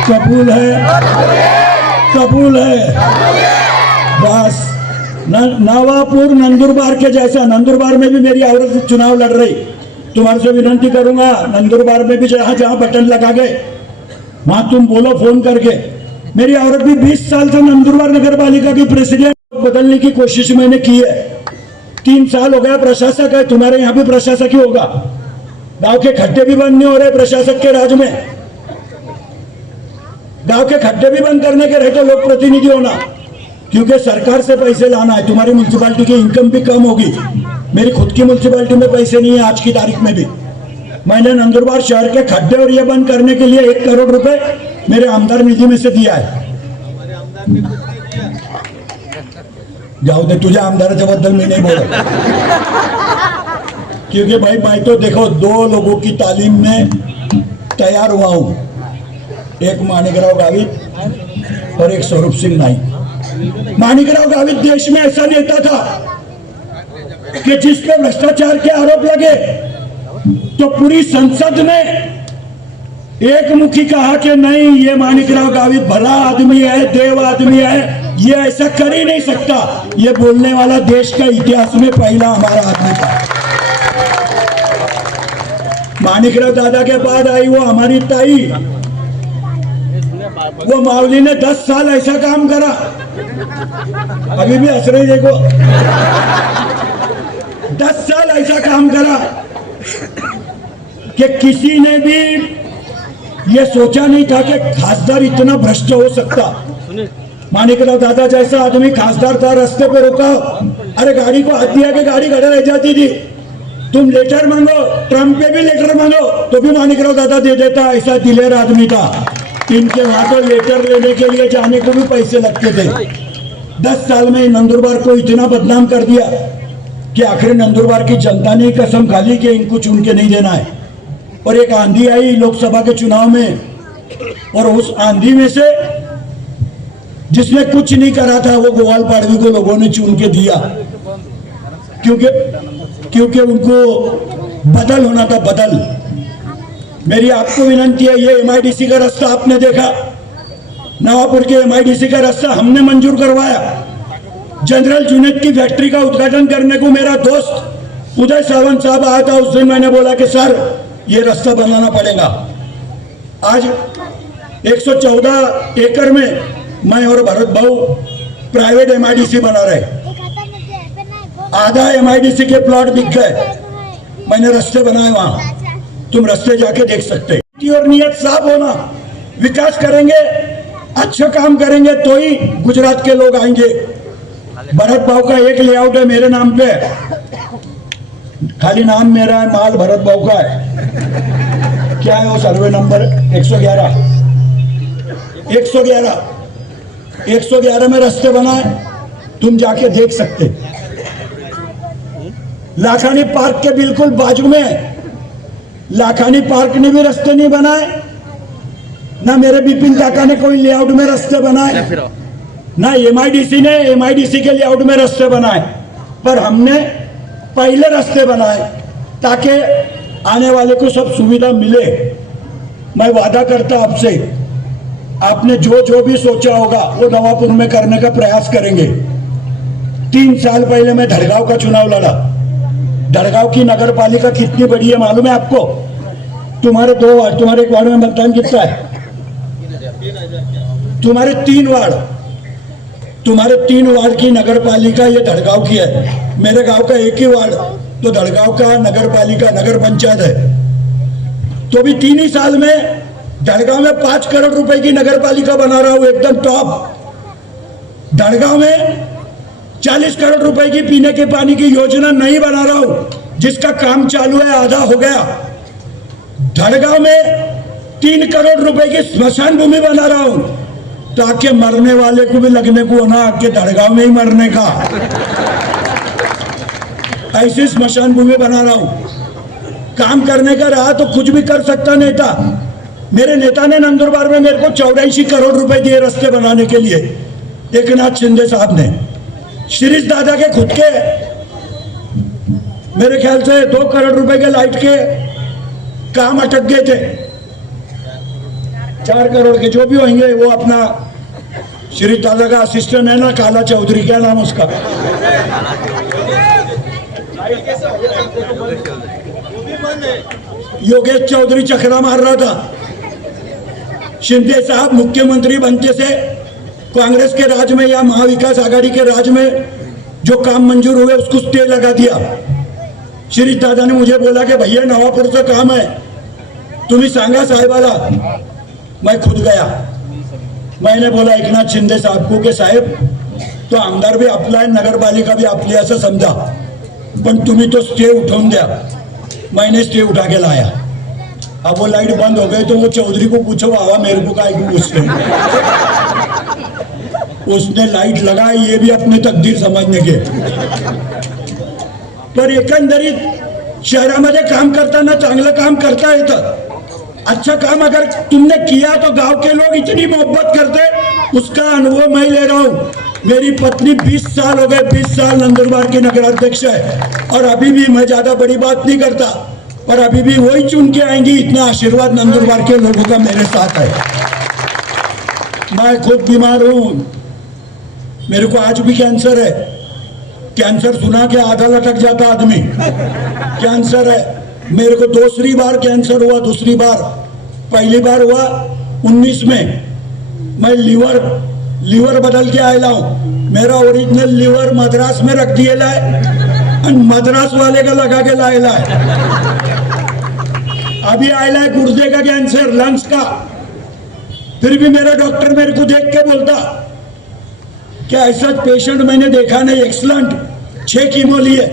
कबूल है? कबूल है? बस नवापुर नंदुरबार के जैसा, नंदुरबार में भी मेरी औरत चुनाव लड़ रही। तुम्हारे से विनंती करूंगा नंदुरबार में भी जहां जहां बटन लगा गए वहां तुम बोलो फोन करके। मेरी औरत भी 20 साल से नंदुरबार नगर पालिका की प्रेसिडेंट बदलने की कोशिश मैंने की है। 3 साल हो गया प्रशासक है, तुम्हारे यहाँ भी प्रशासक ही होगा। गांव के खड्डे भी बंद नहीं हो रहे प्रशासक के राज में। गांव के खड्डे भी बंद करने के रहते लोक प्रतिनिधि होना, क्योंकि सरकार से पैसे लाना है। तुम्हारी म्यूनसिपालिटी की इनकम भी कम होगी, मेरी खुद की म्यूनसिपालिटी में पैसे नहीं है आज की तारीख में भी। मैंने नंदुरबार शहर के खड्डे और ये बंद करने के लिए 1 करोड़ रुपए मेरे आमदार निधि में से दिया है। जाओ दे, तुझ्या आमदाराच्या बद्दल मी नहीं बोल, क्योंकि भाई मैं तो देखो 2 लोगों की तालीम में तैयार हुआ हूं, एक माणिकराव गावित और एक स्वरूप सिंह नाईक। माणिकराव गावित देश में ऐसा नेता था कि जिस पे भ्रष्टाचार के आरोप लगे तो पूरी संसद ने एक मुखी कहा कि नहीं, ये माणिकराव गावित भला आदमी है, देव आदमी है, ये ऐसा कर ही नहीं सकता। ये बोलने वाला देश का इतिहास में पहला हमारा आदमी था। माणिकराव दादा के बाद आई वो हमारी ताई, वो मावली ने 10 साल ऐसा काम करा, अभी भी हंस रही देखो, 10 साल ऐसा काम करा कि किसी ने भी ये सोचा नहीं था कि खासदार इतना भ्रष्ट हो सकता। माणिकराव दादा जैसा आदमी खासदार था, रास्ते पे रोका, अरे गाड़ी को हाथ दिया कि गाड़ी खड़ा रह जाती थी। तुम लेटर मांगो, ट्रम्प पे भी लेटर मांगो तो भी माणिकराव दादा दे देता, ऐसा दिलेर आदमी था। इनके वहां तो लेटर लेने के लिए जाने को भी पैसे लगते थे। 10 साल में नंदुरबार को इतना बदनाम कर दिया कि आखिर नंदुरबार की जनता ने कसम खा ली कि इनको चुन के नहीं देना है। और एक आंधी आई लोकसभा के चुनाव में, और उस आंधी में से जिसने कुछ नहीं करा था वो गोपाल पाड़वी को लोगों ने चुन के दिया, क्योंकि उनको बदल होना था, बदल। मेरी आपको विनंती है, ये एमआईडीसी का रास्ता आपने देखा, नवापुर के एमआईडीसी का रास्ता हमने मंजूर करवाया। जनरल जुनेद की फैक्ट्री का उद्घाटन करने को मेरा दोस्त उदय सावंत साहब आया था। उस दिन मैंने बोला कि सर ये रास्ता बनाना पड़ेगा। आज 114 एकड़ में मैं और भरत भाऊ प्राइवेट एमआईडीसी बना रहे, आधा एमआईडीसी के प्लॉट बिक गए, मैंने रास्ते बनाए वहां, तुम रास्ते जाके देख सकते हैं। और नियत साफ होना, विकास करेंगे, अच्छा काम करेंगे तो ही गुजरात के लोग आएंगे। भरत भाऊ का एक लेआउट है मेरे नाम पे, खाली नाम मेरा है, माल भरत भाऊ का है। क्या है वो सर्वे नंबर 111 में रास्ते बनाए, तुम जाके देख सकते। लाखानी पार्क के बिल्कुल बाजू में लाखानी पार्क ने भी रास्ते नहीं बनाए, ना मेरे बिपिन काका ने कोई लेआउट में रास्ते बनाए, ना एमआईडीसी ने एमआईडीसी के लेआउट में रास्ते बनाए। पर हमने पहले रास्ते बनाए ताकि आने वाले को सब सुविधा मिले। मैं वादा करता आपसे, आपने जो भी सोचा होगा वो नवापुर में करने का प्रयास करेंगे। 3 साल पहले मैं धड़गांव का चुनाव लड़ा। धड़गांव की नगर पालिका कितनी बड़ी है मालूम है आपको? तुम्हारे 2 वार्ड, तुम्हारे एक वार्ड में मतदान कितना है? तुम्हारे 3 वार्ड की नगर पालिका ये धड़गांव की है। मेरे गांव का एक ही वार्ड तो धड़गांव का नगर पालिका, नगर पंचायत है। तो भी 3 ही साल में धड़गांव में 5 करोड़ रुपए की नगर पालिका बना रहा हूं, एकदम टॉप। धड़गांव में 40 करोड़ रुपए की पीने के पानी की योजना नहीं बना रहा हूं, जिसका काम चालू है, आधा हो गया। धड़गांव में 3 करोड़ रुपए की स्मशान भूमि बना रहा हूं, ताकि मरने वाले को भी लगने को ना कि धड़गांव में ही मरने का, ऐसी स्मशान भूमि बना रहा हूं। काम करने का रहा तो कुछ भी कर सकता नेता। मेरे नेता ने नंदुरबार में मेरे को 84 करोड़ रुपए दिए रास्ते बनाने के लिए, एकनाथ शिंदे साहब ने। शिरीष दादा के खुद के मेरे ख्याल से 2 करोड़ रुपए के लाइट के काम अटक गए थे। 4 करोड़ के जो भी होंगे वो अपना शिरीष दादा का असिस्टेंट है ना, काला चौधरी, क्या नाम उसका, योगेश चौधरी चकरा मार रहा था। शिंदे साहब मुख्यमंत्री बनते से कांग्रेस के राज में या महाविकास आघाड़ी के राज में जो काम मंजूर हुए उसको स्टे लगा दिया। शिरीष दादा ने मुझे बोला कि भैया नवापूरचं काम है, तुम्ही सांगा साहेबाला. मैं खुद गया. मैंने बोला एकनाथ शिंदे साहब को कि साहेब तो आमदार भी आपला है, नगरपालिका भी आपली असं समजा, पण तुम्ही तो स्टे उठवून द्या. मैंने स्टे उठा के लाया. अब वो लाइट बंद हो गई तो वो चौधरी को पूछो बाबा मेरे को काय क्यों उसने उसने लाइट लगाई. ये भी अपने तकदीर समझने के. पर एकंदरीत शहरामध्ये काम करताना चांगलं काम करता येतं. अच्छा काम अगर तुमने किया तो गांव के लोग इतनी मोहब्बत करते, उसका अनुभव मैं ले रहा हूँ. मेरी पत्नी 20 साल हो गए, 20 साल नंदुरबार की नगराध्यक्ष है और अभी भी मैं ज्यादा बड़ी बात नहीं करता, पर अभी भी वही चुन के आएंगी. इतना आशीर्वाद नंदुरबार के लोगों का मेरे साथ है. मैं खुद बीमार हूँ, मेरे को आज भी कैंसर है. कैंसर सुना के आधा लटक जाता आदमी. कैंसर है. मेरे को दूसरी बार कैंसर हुआ. दूसरी बार, पहली बार हुआ 19 में. मैं लीवर बदल के आयला हूँ. मेरा ओरिजिनल लीवर मद्रास में रख दिए है और मद्रास वाले का लगा के लाएला है. अभी आयला है गुर्दे का कैंसर, लंग्स का. फिर भी मेरा डॉक्टर मेरे को देख के बोलता कि ऐसा पेशेंट मैंने देखा नहीं. एक्सलेंट. 6 कीमो लिए.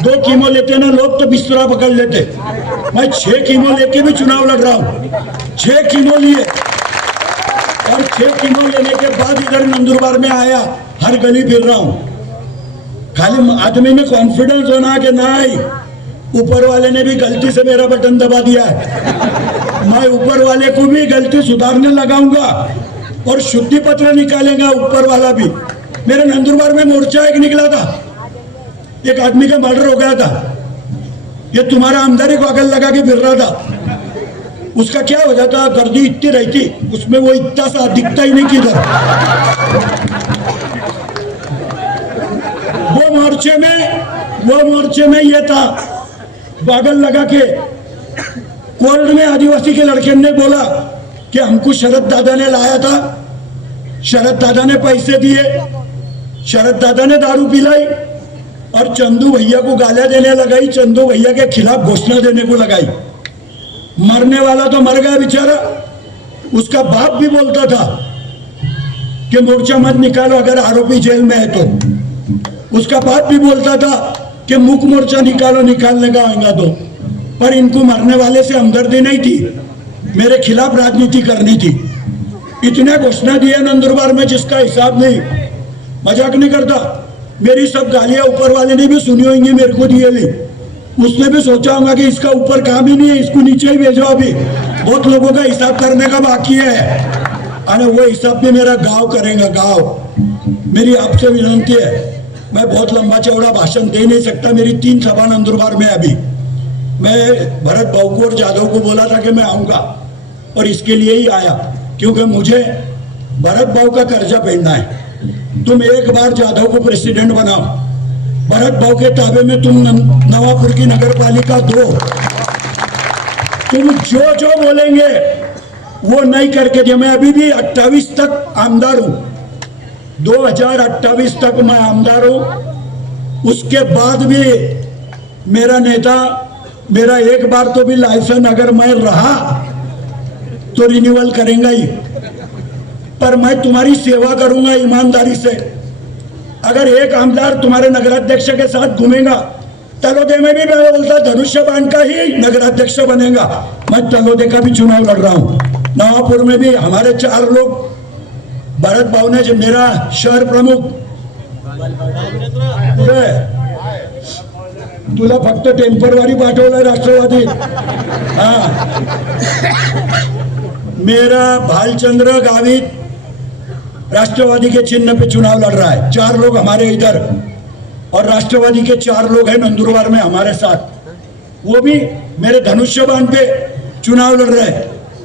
2 कीमो लेते ना लोग तो बिस्तरा पकड़ लेते. मैं 6 कीमो लेके भी चुनाव लड़ रहा हूँ. 6 कीमो लिए और 6 कीमो लेने के बाद इधर नंदुरबार में आया. हर गली फिर रहा हूँ. खाली आदमी में कॉन्फिडेंस होना कि नहीं, ऊपर वाले ने भी गलती से मेरा बटन दबा दिया है. मैं ऊपर वाले को भी गलती सुधारने लगाऊंगा और शुद्धि पत्र निकालेगा ऊपर वाला भी. मेरे नंदुरबार में मोर्चा एक निकला था, एक आदमी का मर्डर हो गया था. ये तुम्हारा आमदारी को आगल लगा के फिर रहा था. उसका क्या हो जाता, गर्दी इतनी रहती उसमें, वो इतना सा दिखता ही नहीं किधर. वो मोर्चे में ये था, बागल लगा के. कोर्ट में आदिवासी के लड़के ने बोला कि हमको शरद दादा ने लाया था, शरद दादा ने पैसे दिए, शरद दादा ने दारू पिलाई और चंदू भैया को गालियां देने लगाई, चंदू भैया के खिलाफ घोषणा देने को लगाई. मरने वाला तो मर गया बेचारा. उसका बाप भी बोलता था कि मोर्चा मत निकालो अगर आरोपी जेल में है तो. उसका बाप भी बोलता था कि मुख मोर्चा निकालो, निकालने का आएगा तो. पर इनको मरने वाले से हमदर्दी नहीं थी, मेरे खिलाफ राजनीति करनी थी. इतने घोषणा दिया नंदुरबार में जिसका हिसाब नहीं. मजाक नहीं करता. मेरी सब गालियां ऊपर वाले ने भी सुनी होंगी, मेरे को दिए भी. उसने भी सोचा होगा कि इसका ऊपर काम ही नहीं है, इसको नीचे ही भेजो. अभी बहुत लोगों का हिसाब करने का बाकी है और वो हिसाब भी मेरा गांव करेगा. गांव मेरी आपसे विनंती है. मैं बहुत लंबा चौड़ा भाषण दे नहीं सकता. मेरी 3 सभा नंदुरबार में. अभी मैं भरत भाऊ को और जाधव को बोला था कि मैं आऊंगा और इसके लिए ही आया, क्योंकि मुझे भरत भाऊ का कर्जा फेडना है. तुम एक बार जाधव को प्रेसिडेंट बनाओ, भरत भाऊ के ताबे में तुम नवापुर की नगरपालिका दो. तुम जो जो बोलेंगे वो नहीं करके दिया. मैं अभी भी 28 तक आमदार हूं. 2028 तक मैं आमदार हूं. उसके बाद भी मेरा नेता, मेरा एक बार तो भी लाइसेंस अगर मैं रहा तो रिन्यूअल करेंगे ही. पर मैं तुम्हारी सेवा करूंगा ईमानदारी से. अगर एक आमदार तुम्हारे नगराध्यक्ष के साथ घूमेगा, तलोदे में भी मैं बोलता धनुष्य बाण का ही नगराध्यक्ष बनेगा. मैं तलोदे का भी चुनाव लड़ रहा हूं. नवापुर में भी हमारे 4 लोग, भरत भाऊ ने जो मेरा शहर प्रमुख, तुला फक्त टेम्परवारी पाठवलंय राष्ट्रवादी. हा, मेरा भालचंद्र गावित राष्ट्रवादी के चिन्ह पे चुनाव लड़ रहा है. 4 लोग हमारे इधर और राष्ट्रवादी के 4 लोग हैं नंदुरबार में हमारे साथ. वो भी मेरे धनुष्य बाण पे चुनाव लड़ रहे हैं.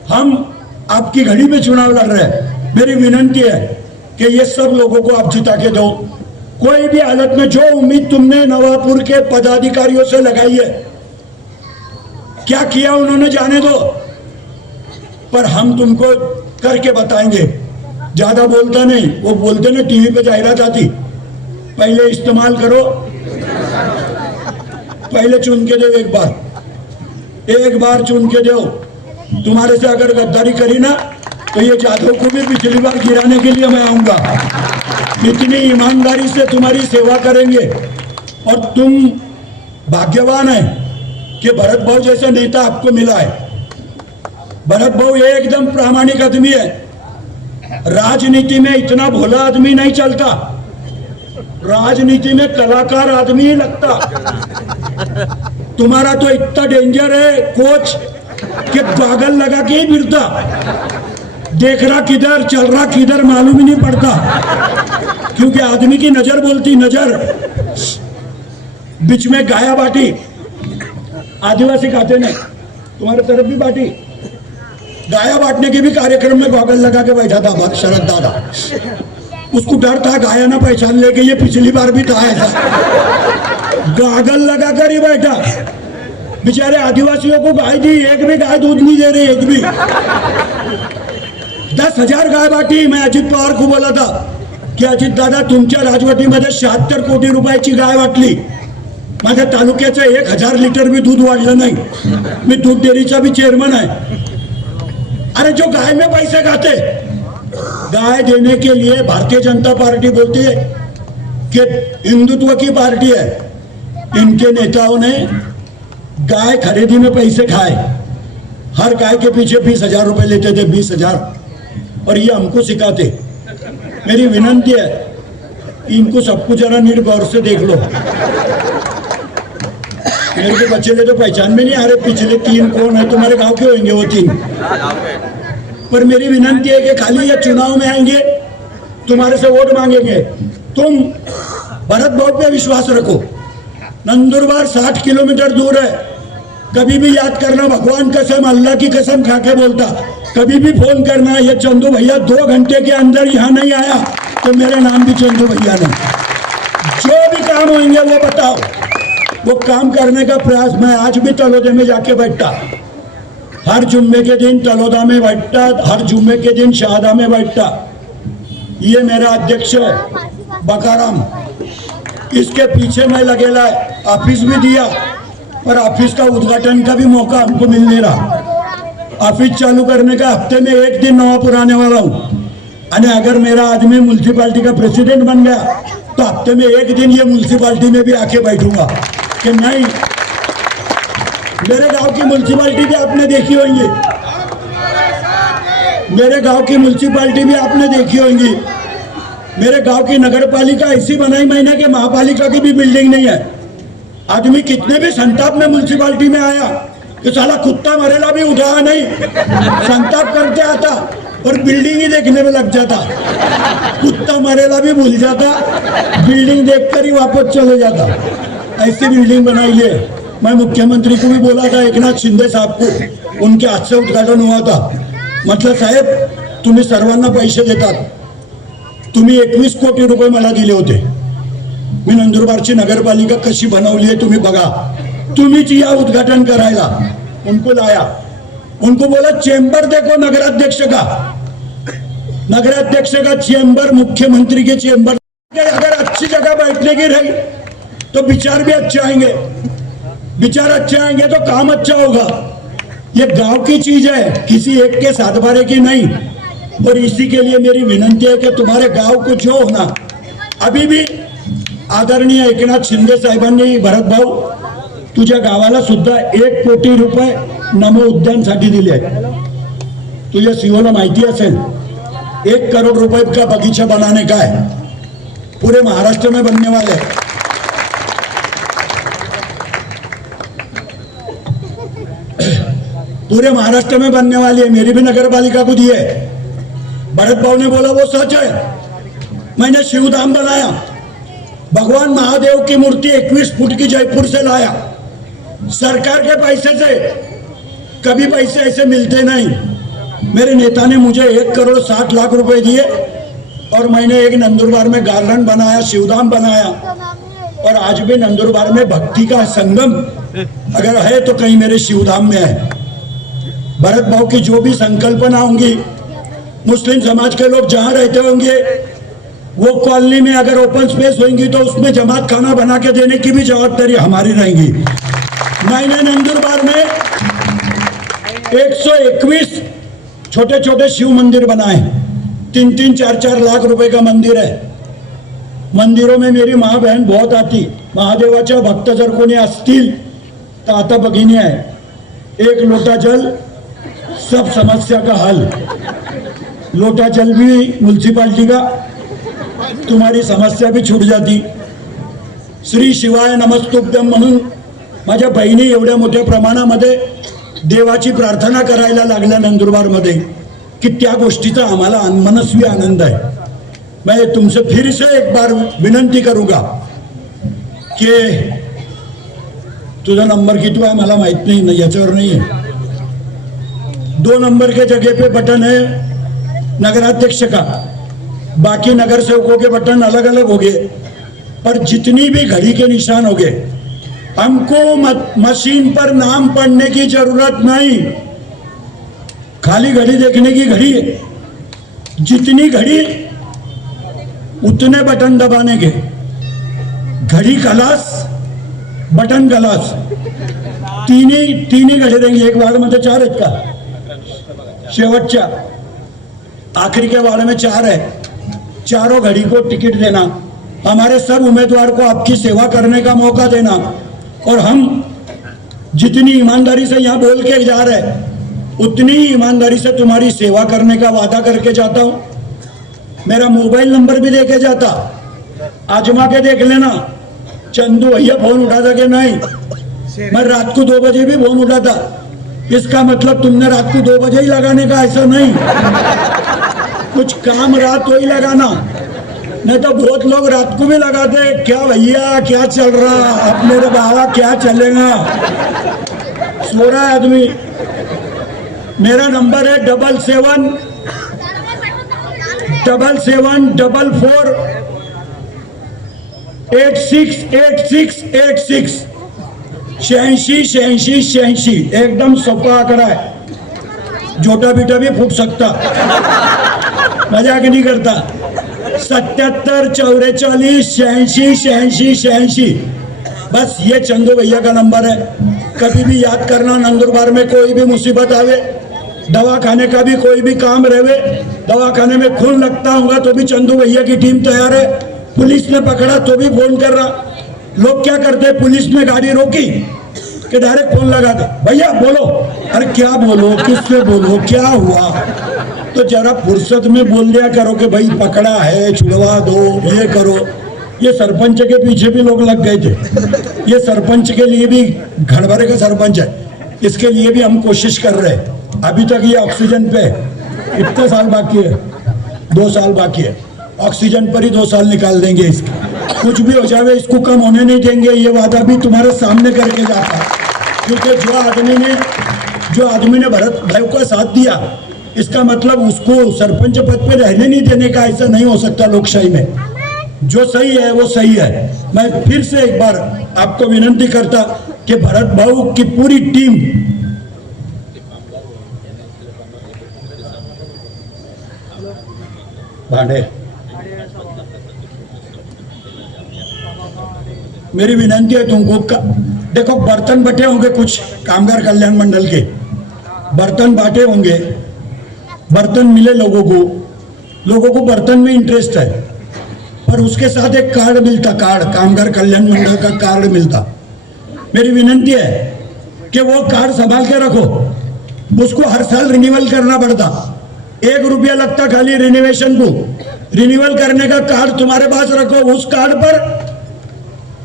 हम आपकी घड़ी पे चुनाव लड़ रहे हैं. मेरी विनंती है कि ये सब लोगों को आप जिता के दो. कोई भी हालत में जो उम्मीद तुमने नवापुर के पदाधिकारियों से लगाई है, क्या किया उन्होंने जाने दो, पर हम तुमको करके बताएंगे. ज्यादा बोलता नहीं. वो बोलते ना टीवी पे जाहिरात आती, पहले इस्तेमाल करो पहले चुन के दो, एक बार चुन के दो। तुम्हारे से अगर गद्दारी करी ना तो ये जाधव को भी पिछली बार गिराने के लिए मैं आऊंगा। इतनी ईमानदारी से तुम्हारी सेवा करेंगे। और तुम भाग्यवान है कि भरत भाऊ जैसा नेता आपको मिला है। भरत भाऊ ये एकदम प्रामाणिक आदमी है। राजनीति में इतना भोला आदमी नहीं चलता, राजनीति में कलाकार आदमी ही लगता। तुम्हारा तो इतना डेंजर है कोच कि पागल लगा के ही फिरता, देख रहा किधर चल रहा किधर मालूम ही नहीं पड़ता। क्योंकि आदमी की नजर बोलती, नजर। बीच में गाया बाटी, आदिवासी खाते ने तुम्हारे तरफ भी बाटी। गाया बांटने के भी कार्यक्रम में गॉगल लगा के बैठा था शरद दादा। उसको डर था गाया ना पहचान लेके, ये पिछली बार भी था ऐसा। गॉगल लगा कर ही बैठा। बेचारे आदिवासियों को गाय दी, एक भी गाय दूध नहीं दे रही, एक भी। 10,000 गाय बाटी। मैं अजित पवार को बोला था की अजित दादा तुमच्या राजवटीमध्ये 76 कोटी रुपयाची गाय वाटली, माझ्या तालुक्याचं 1,000 लिटर भी दूध वाढलं नाही। मी दूध डेअरीचा भी चेअरमन आहे। अरे जो गाय में पैसे खाते, गाय देने के लिए भारतीय जनता पार्टी बोलती है कि हिंदुत्व की पार्टी है। इनके नेताओं ने गाय खरीदी में पैसे खाए, हर गाय के पीछे 20,000 रुपए लेते थे, 20,000। और ये हमको सिखाते। मेरी विनंती है इनको सबको जरा नीट गौर से देख लो। मेरे को बच्चे ले तो पहचान में नहीं आ रहे, पिछले 3 कौन है, तुम्हारे गांव के होंगे वो 3। पर मेरी विनंती है कि खाली ये चुनाव में आएंगे, तुम्हारे से वोट मांगेंगे। तुम भरत भाऊ पे विश्वास रखो। नंदुरबार 60 किलोमीटर दूर है। कभी भी याद करना, भगवान कसम अल्लाह की कसम खा के बोलता, कभी भी फोन करना, ये चंदू भैया 2 घंटे के अंदर यहाँ नहीं आया तो मेरा नाम भी चंदू भैया नहीं। जो भी काम होंगे वो बताओ, वो काम करने का प्रयास। मैं आज भी तलोदे में जाके बैठता, हर जुम्मे के दिन तलोदा में बैठता, हर जुम्मे के दिन शहादा में बैठता। ये मेरा अध्यक्ष है बकाराम, इसके पीछे मैं लगेला है। ऑफिस भी दिया पर ऑफिस का उद्घाटन का भी मौका हमको मिल नहीं रहा। ऑफिस चालू करने का हफ्ते में 1 दिन नवापुर आने वाला हूँ। और अगर मेरा आदमी म्यूनसिपालिटी का प्रेसिडेंट बन गया तो हफ्ते में 1 दिन ये म्यूनसिपालिटी में भी आके बैठूंगा कि नहीं। मेरे गांव की म्यूनसिपालिटी भी आपने देखी होंगी, मेरे गांव की म्यूनसिपालिटी भी आपने देखी होंगी। मेरे गांव की नगर पालिका ऐसी बनाई मैंने कि महापालिका की भी बिल्डिंग नहीं है। आदमी कितने भी संताप में म्यूनसिपालिटी में आया कि साला कुत्ता मरेला भी उठाया नहीं, संताप करके आता और बिल्डिंग ही देखने में लग जाता। कुत्ता मरेला भी भूल जाता, बिल्डिंग देखकर ही वापस चले जाता। ऐसी बिल्डिंग बनाई है। मैं मुख्यमंत्री को भी बोला था, एकनाथ शिंदे साहब को, उनके हाथ से उद्घाटन हुआ था। म्हटलं साहेब तुम्ही सर्वांना पैसे देतात, तुम्ही 21 कोटी रुपये मला दिले होते। मी नंदुरबारची नगरपालिका कशी बनवली है तुम्ही बघा। तुम्हीच या उद्घाटन करायला उनको लाया, उनको बोला चेंबर देखो नगराध्यक्ष का, नगराध्यक्ष का चेंबर, मुख्यमंत्री के चेंबर। अगर अच्छी जगह बैठने की रही तो विचार भी अच्छे आएंगे, विचार अच्छे आएंगे तो काम अच्छा होगा। ये गांव की चीज है, किसी एक के सातबारे की नहीं। और इसी के लिए मेरी विनंती है कि तुम्हारे गांव को जो होना, अभी भी आदरणीय एकनाथ शिंदे साहेबांनी भरत भाऊ तुझ्या गावाला सुद्धा 1 कोटी रुपये नमो उद्यानसाठी दिले आहेत। तुझ्या सीओला माहिती असेल 1 करोड़ रुपए का बगीचा बनाने का है, पूरे महाराष्ट्र में बनने वाले हैं। पूरे महाराष्ट्र में बनने वाली है। मेरी भी नगर पालिका को दी है। भरत भाऊ ने बोला वो सच है। मैंने शिवधाम बनाया, भगवान महादेव की मूर्ति 21 फुट की जयपुर से लाया, सरकार के पैसे से। कभी पैसे ऐसे मिलते नहीं। मेरे नेता ने मुझे 1 करोड़ 60 लाख रुपए दिए और मैंने एक नंदुरबार में गार्डन बनाया, शिवधाम बनाया। और आज भी नंदुरबार में भक्ति का संगम अगर है तो कहीं मेरे शिवधाम में है। भरत भाऊ की जो भी संकल्पना होंगी, मुस्लिम समाज के लोग जहां रहते होंगे वो कॉलोनी में अगर ओपन स्पेस होंगी तो उसमें जमात खाना बना के देने की भी जवाबदारी हमारी रहेगी। मैंने नंदुरबार में 121 छोटे छोटे शिव मंदिर बनाए, 3-3, 4-4 लाख रुपए का मंदिर है। मंदिरों में मेरी माँ बहन बहुत आती, महादेवाच्या भक्त जर कोणी असतील तर आता भगिनी आहे, एक लोटा जल सब समस्या का हल। लोटा जल भी म्युनिसिपालिटी का, तुम्हारी समस्या भी छूट जाती। श्री शिवाय नमस्तुभ्यम म्हणून माझ्या बहिणी एवढ्या मोठ्या प्रमाणामध्ये देवाची प्रार्थना करायला लागल्या नंदुरबारमध्ये की त्या गोष्टीचा आम्हाला मनस्वी आनंद आहे। मैं तुमसे फिर से एक बार विनंती करूंगा कि तुझा नंबर किती आहे मला माहित नाही, याच्यावर नाही है। 2 नंबर के जगह पे बटन है नगराध्यक्ष का, बाकी नगर सेवकों के बटन अलग अलग हो गए, पर जितनी भी घड़ी के निशान हो गए, हमको मशीन पर नाम पढ़ने की जरूरत नहीं, खाली घड़ी देखने की घड़ी है। जितनी घड़ी उतने बटन दबाने के, घड़ी खलास बटन खलास, तीन ही घड़ी देंगे। एक वार्ड में तो 4 आहेत का, शेवटच्या आखिरी के वार्ड में 4 है। चारों घड़ी को टिकट देना, हमारे सब उम्मीदवार को आपकी सेवा करने का मौका देना, और हम जितनी ईमानदारी से यहाँ बोल के जा रहे हैं उतनी ही ईमानदारी से तुम्हारी सेवा करने का वादा करके जाता हूँ। मेरा मोबाइल नंबर भी देके जाता, आजमा के देख लेना। चंदू भैया फोन उठाता कि नहीं, मैं रात को 2 बजे भी फोन उठाता। इसका मतलब तुमने रात को 2 बजे ही लगाने का, ऐसा नहीं, कुछ काम रात को ही लगाना, नहीं तो बहुत लोग रात को भी लगाते। क्या भैया क्या चल रहा, अपने तो बाबा क्या चलेगा, सो रहा है आदमी। मेरा नंबर है 77 44 86 86 86 एकदम सोपा आंकड़ा है, जोटा बीटा भी फूट सकता, मजाक नहीं करता। 77 44 86 बस ये चंदू भैया का नंबर है। कभी भी याद करना, नंदुरबार में कोई भी मुसीबत आवे, दवाखाने का भी कोई भी काम रहे, दवाखाने में खून लगता होगा तो भी चंदू भैया की टीम तैयार है। पुलिस ने पकड़ा तो भी फोन कर रहा। लोग क्या करते, पुलिस ने गाड़ी रोकी कि डायरेक्ट फोन लगा दे, भैया बोलो। अरे क्या बोलो, किससे बोलो, क्या हुआ, तो जरा फुर्सत में बोल दिया करो कि भाई पकड़ा है, छुड़वा दो, ये करो। ये सरपंच के पीछे भी लोग लग गए थे। ये सरपंच के लिए भी घड़भरे का सरपंच है, इसके लिए भी हम कोशिश कर रहे हैं। अभी तक ये ऑक्सीजन पे है, इतने साल बाकी है, 2 साल बाकी है, ऑक्सीजन पर ही 2 साल निकाल देंगे इसके। कुछ भी हो जाए इसको कम होने नहीं देंगे, ये वादा भी तुम्हारे सामने करके जाता है। क्योंकि जो आदमी ने भरत भाई का साथ दिया, इसका मतलब उसको सरपंच पद पे रहने नहीं देने का, ऐसा नहीं हो सकता लोकशाही में। जो सही है वो सही है। मैं फिर से एक बार आपको विनंती करता कि भरत भाऊ की पूरी टीम भाड़े, मेरी विनंती है तुमको, देखो बर्तन बटे होंगे, कुछ कामगार कल्याण मंडल के बर्तन बांटे होंगे, बर्तन मिले लोगों को बर्तन में इंटरेस्ट है, पर उसके साथ एक कार्ड मिलता, कार्ड कामगार कल्याण मंडल का कार्ड मिलता। मेरी विनंती है कि वो कार्ड संभाल के रखो, उसको हर साल रिन्यूअल करना पड़ता, 1 रुपया लगता खाली रिन्यूएशन को। रिन्यूअल करने का कार्ड तुम्हारे पास रखो। उस कार्ड पर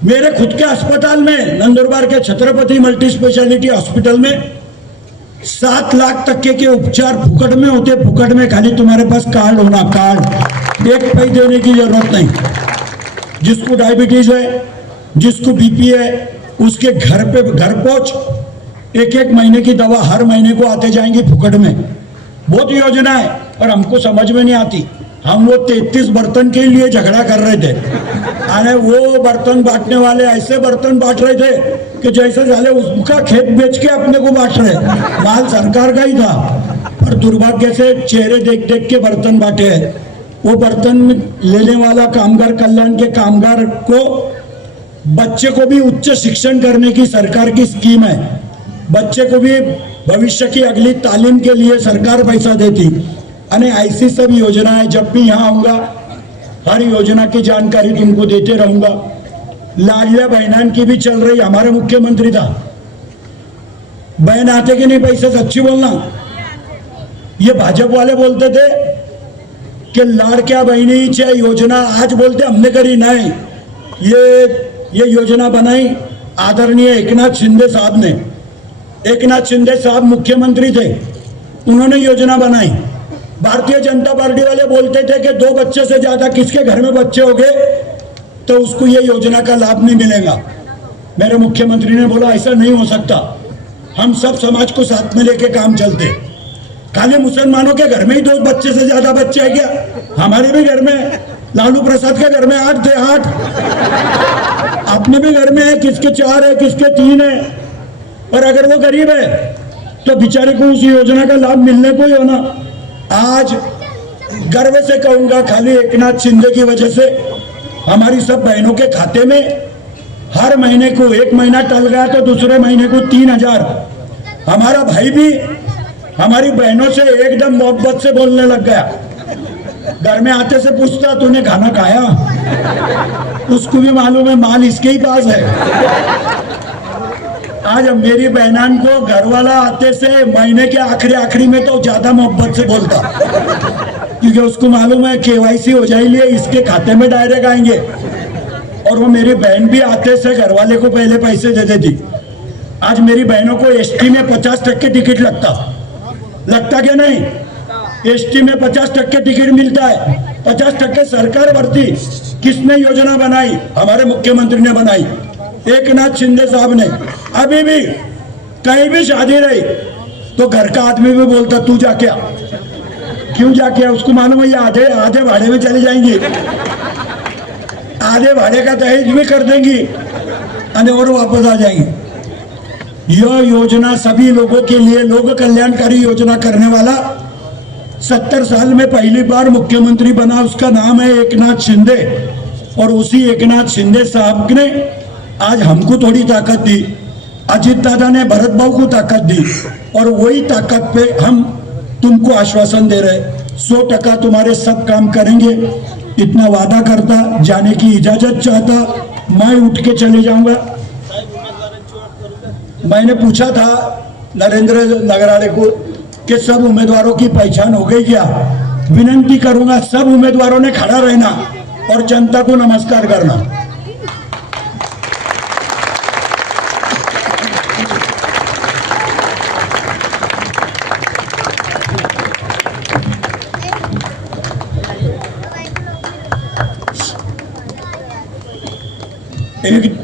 मेरे खुद के अस्पताल में, नंदुरबार के छत्रपति मल्टी स्पेशलिटी हॉस्पिटल में 7 लाख तक के उपचार फुकट में होते, फुकट में। खाली तुम्हारे पास कार्ड होना, कार्ड, 1 पैसे देने की जरूरत नहीं। जिसको डायबिटीज है, जिसको बीपी है, उसके घर पहुंच 1-1 महीने की दवा हर महीने को आते जाएंगी फुकट में। बहुत योजना है, पर हमको समझ में नहीं आती। हम वो 33 बर्तन के लिए झगड़ा कर रहे थे, और वो बर्तन बांटने वाले ऐसे बर्तन बांट रहे थे कि जैसे साले उसका खेत बेच के अपने को बांट रहे। माल सरकार का ही था, पर दुर्भाग्य से चेहरे देख देख के बर्तन बांटे हैं। वो बर्तन लेने वाला कामगार कल्याण के कामगार को बच्चे को भी उच्च शिक्षण करने की सरकार की स्कीम है। बच्चे को भी भविष्य की अगली तालीम के लिए सरकार पैसा देती। अने ऐसी सब योजना है, जब भी यहाँ आऊँगा हर योजना की जानकारी तुमको देते रहूंगा। लाडल्या बहनान की भी चल रही, हमारा मुख्यमंत्री था। बहन आते कि नहीं पैसे, सच्ची बोलना। ये भाजपा वाले बोलते थे कि लाडक्या बहिणीची योजना आज बोलते हमने करी, नहीं। ये योजना बनाई आदरणीय एकनाथ शिंदे साहब ने। एकनाथ शिंदे साहब मुख्यमंत्री थे, उन्होंने योजना बनाई। भारतीय जनता पार्टी वाले बोलते थे कि 2 बच्चे से ज्यादा किसके घर में बच्चे हो गए तो उसको ये योजना का लाभ नहीं मिलेगा। मेरे मुख्यमंत्री ने बोला ऐसा नहीं हो सकता, हम सब समाज को साथ में लेके काम चलते। खाली मुसलमानों के घर में ही 2 बच्चे से ज्यादा बच्चे है क्या? हमारे भी घर में, लालू प्रसाद के घर में 8 थे, 8। अपने भी घर में है, किसके 4 है, किसके 3 है। और अगर वो गरीब है तो बेचारे को उस योजना का लाभ मिलने को ही होना। आज गर्व से कहूंगा, खाली एकनाथ शिंदे की वजह से हमारी सब बहनों के खाते में हर महीने को, 1 महीना टल गया तो दूसरे महीने को 3000। हमारा भाई भी हमारी बहनों से एकदम मोहब्बत से बोलने लग गया। घर में आते से पूछता तूने खाना खाया? उसको भी मालूम है माल इसके ही पास है। आज मेरी बहनान को घर वाला आते से महीने के आखिरी में तो ज्यादा मोहब्बत से बोलता, क्योंकि उसको मालूम है KYC हो जाएगी, इसके खाते में डायरेक्ट आएंगे। और वो मेरी बहन भी आते से घर वाले को पहले पैसे दे देती। आज मेरी बहनों को ST में 50% टिकट लगता क्या नहीं? ST में 50% टिकट मिलता है, 50% सरकार भरती। किसने योजना बनाई? हमारे मुख्यमंत्री ने बनाई, एकनाथ शिंदे साहब ने। अभी भी कहीं भी शादी रही तो घर का आदमी भी बोलता तू जाके आ। क्यों जाके आ? उसको मालूम है ये आधे भाड़े में चले जाएंगे, आधे भाड़े का दहेज भी कर देंगी और वापस आ जाएंगे। यह योजना सभी लोगों के लिए लोक कल्याणकारी योजना करने वाला 70 साल में पहली बार मुख्यमंत्री बना, उसका नाम है एकनाथ शिंदे। और उसी एकनाथ शिंदे साहब ने आज हमको थोड़ी ताकत दी, अजीत दादा ने भरत भाऊ को ताकत दी, और वही ताकत पे हम तुमको आश्वासन दे रहे 100% तुम्हारे सब काम करेंगे। इतना वादा करता, जाने की इजाजत चाहता, मैं उठ के चले जाऊंगा। मैंने पूछा था नरेंद्र नगराड़े को कि सब उम्मीदवारों की पहचान हो गई क्या? विनंती करूंगा सब उम्मीदवारों ने खड़ा रहना और जनता को नमस्कार करना।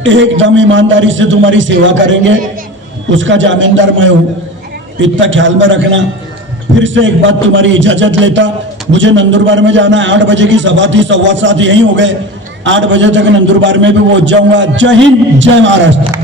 एकदम ईमानदारी से तुम्हारी सेवा करेंगे, उसका जामीनदार मैं हूँ, इतना ख्याल में रखना। फिर से एक बात तुम्हारी इजाजत लेता, मुझे नंदुरबार में जाना है। 8 बजे की सभा थी, 7:15 यहीं हो गए। 8 बजे तक नंदुरबार में भी पहुंच जाऊंगा। जय हिंद, जय महाराष्ट्र।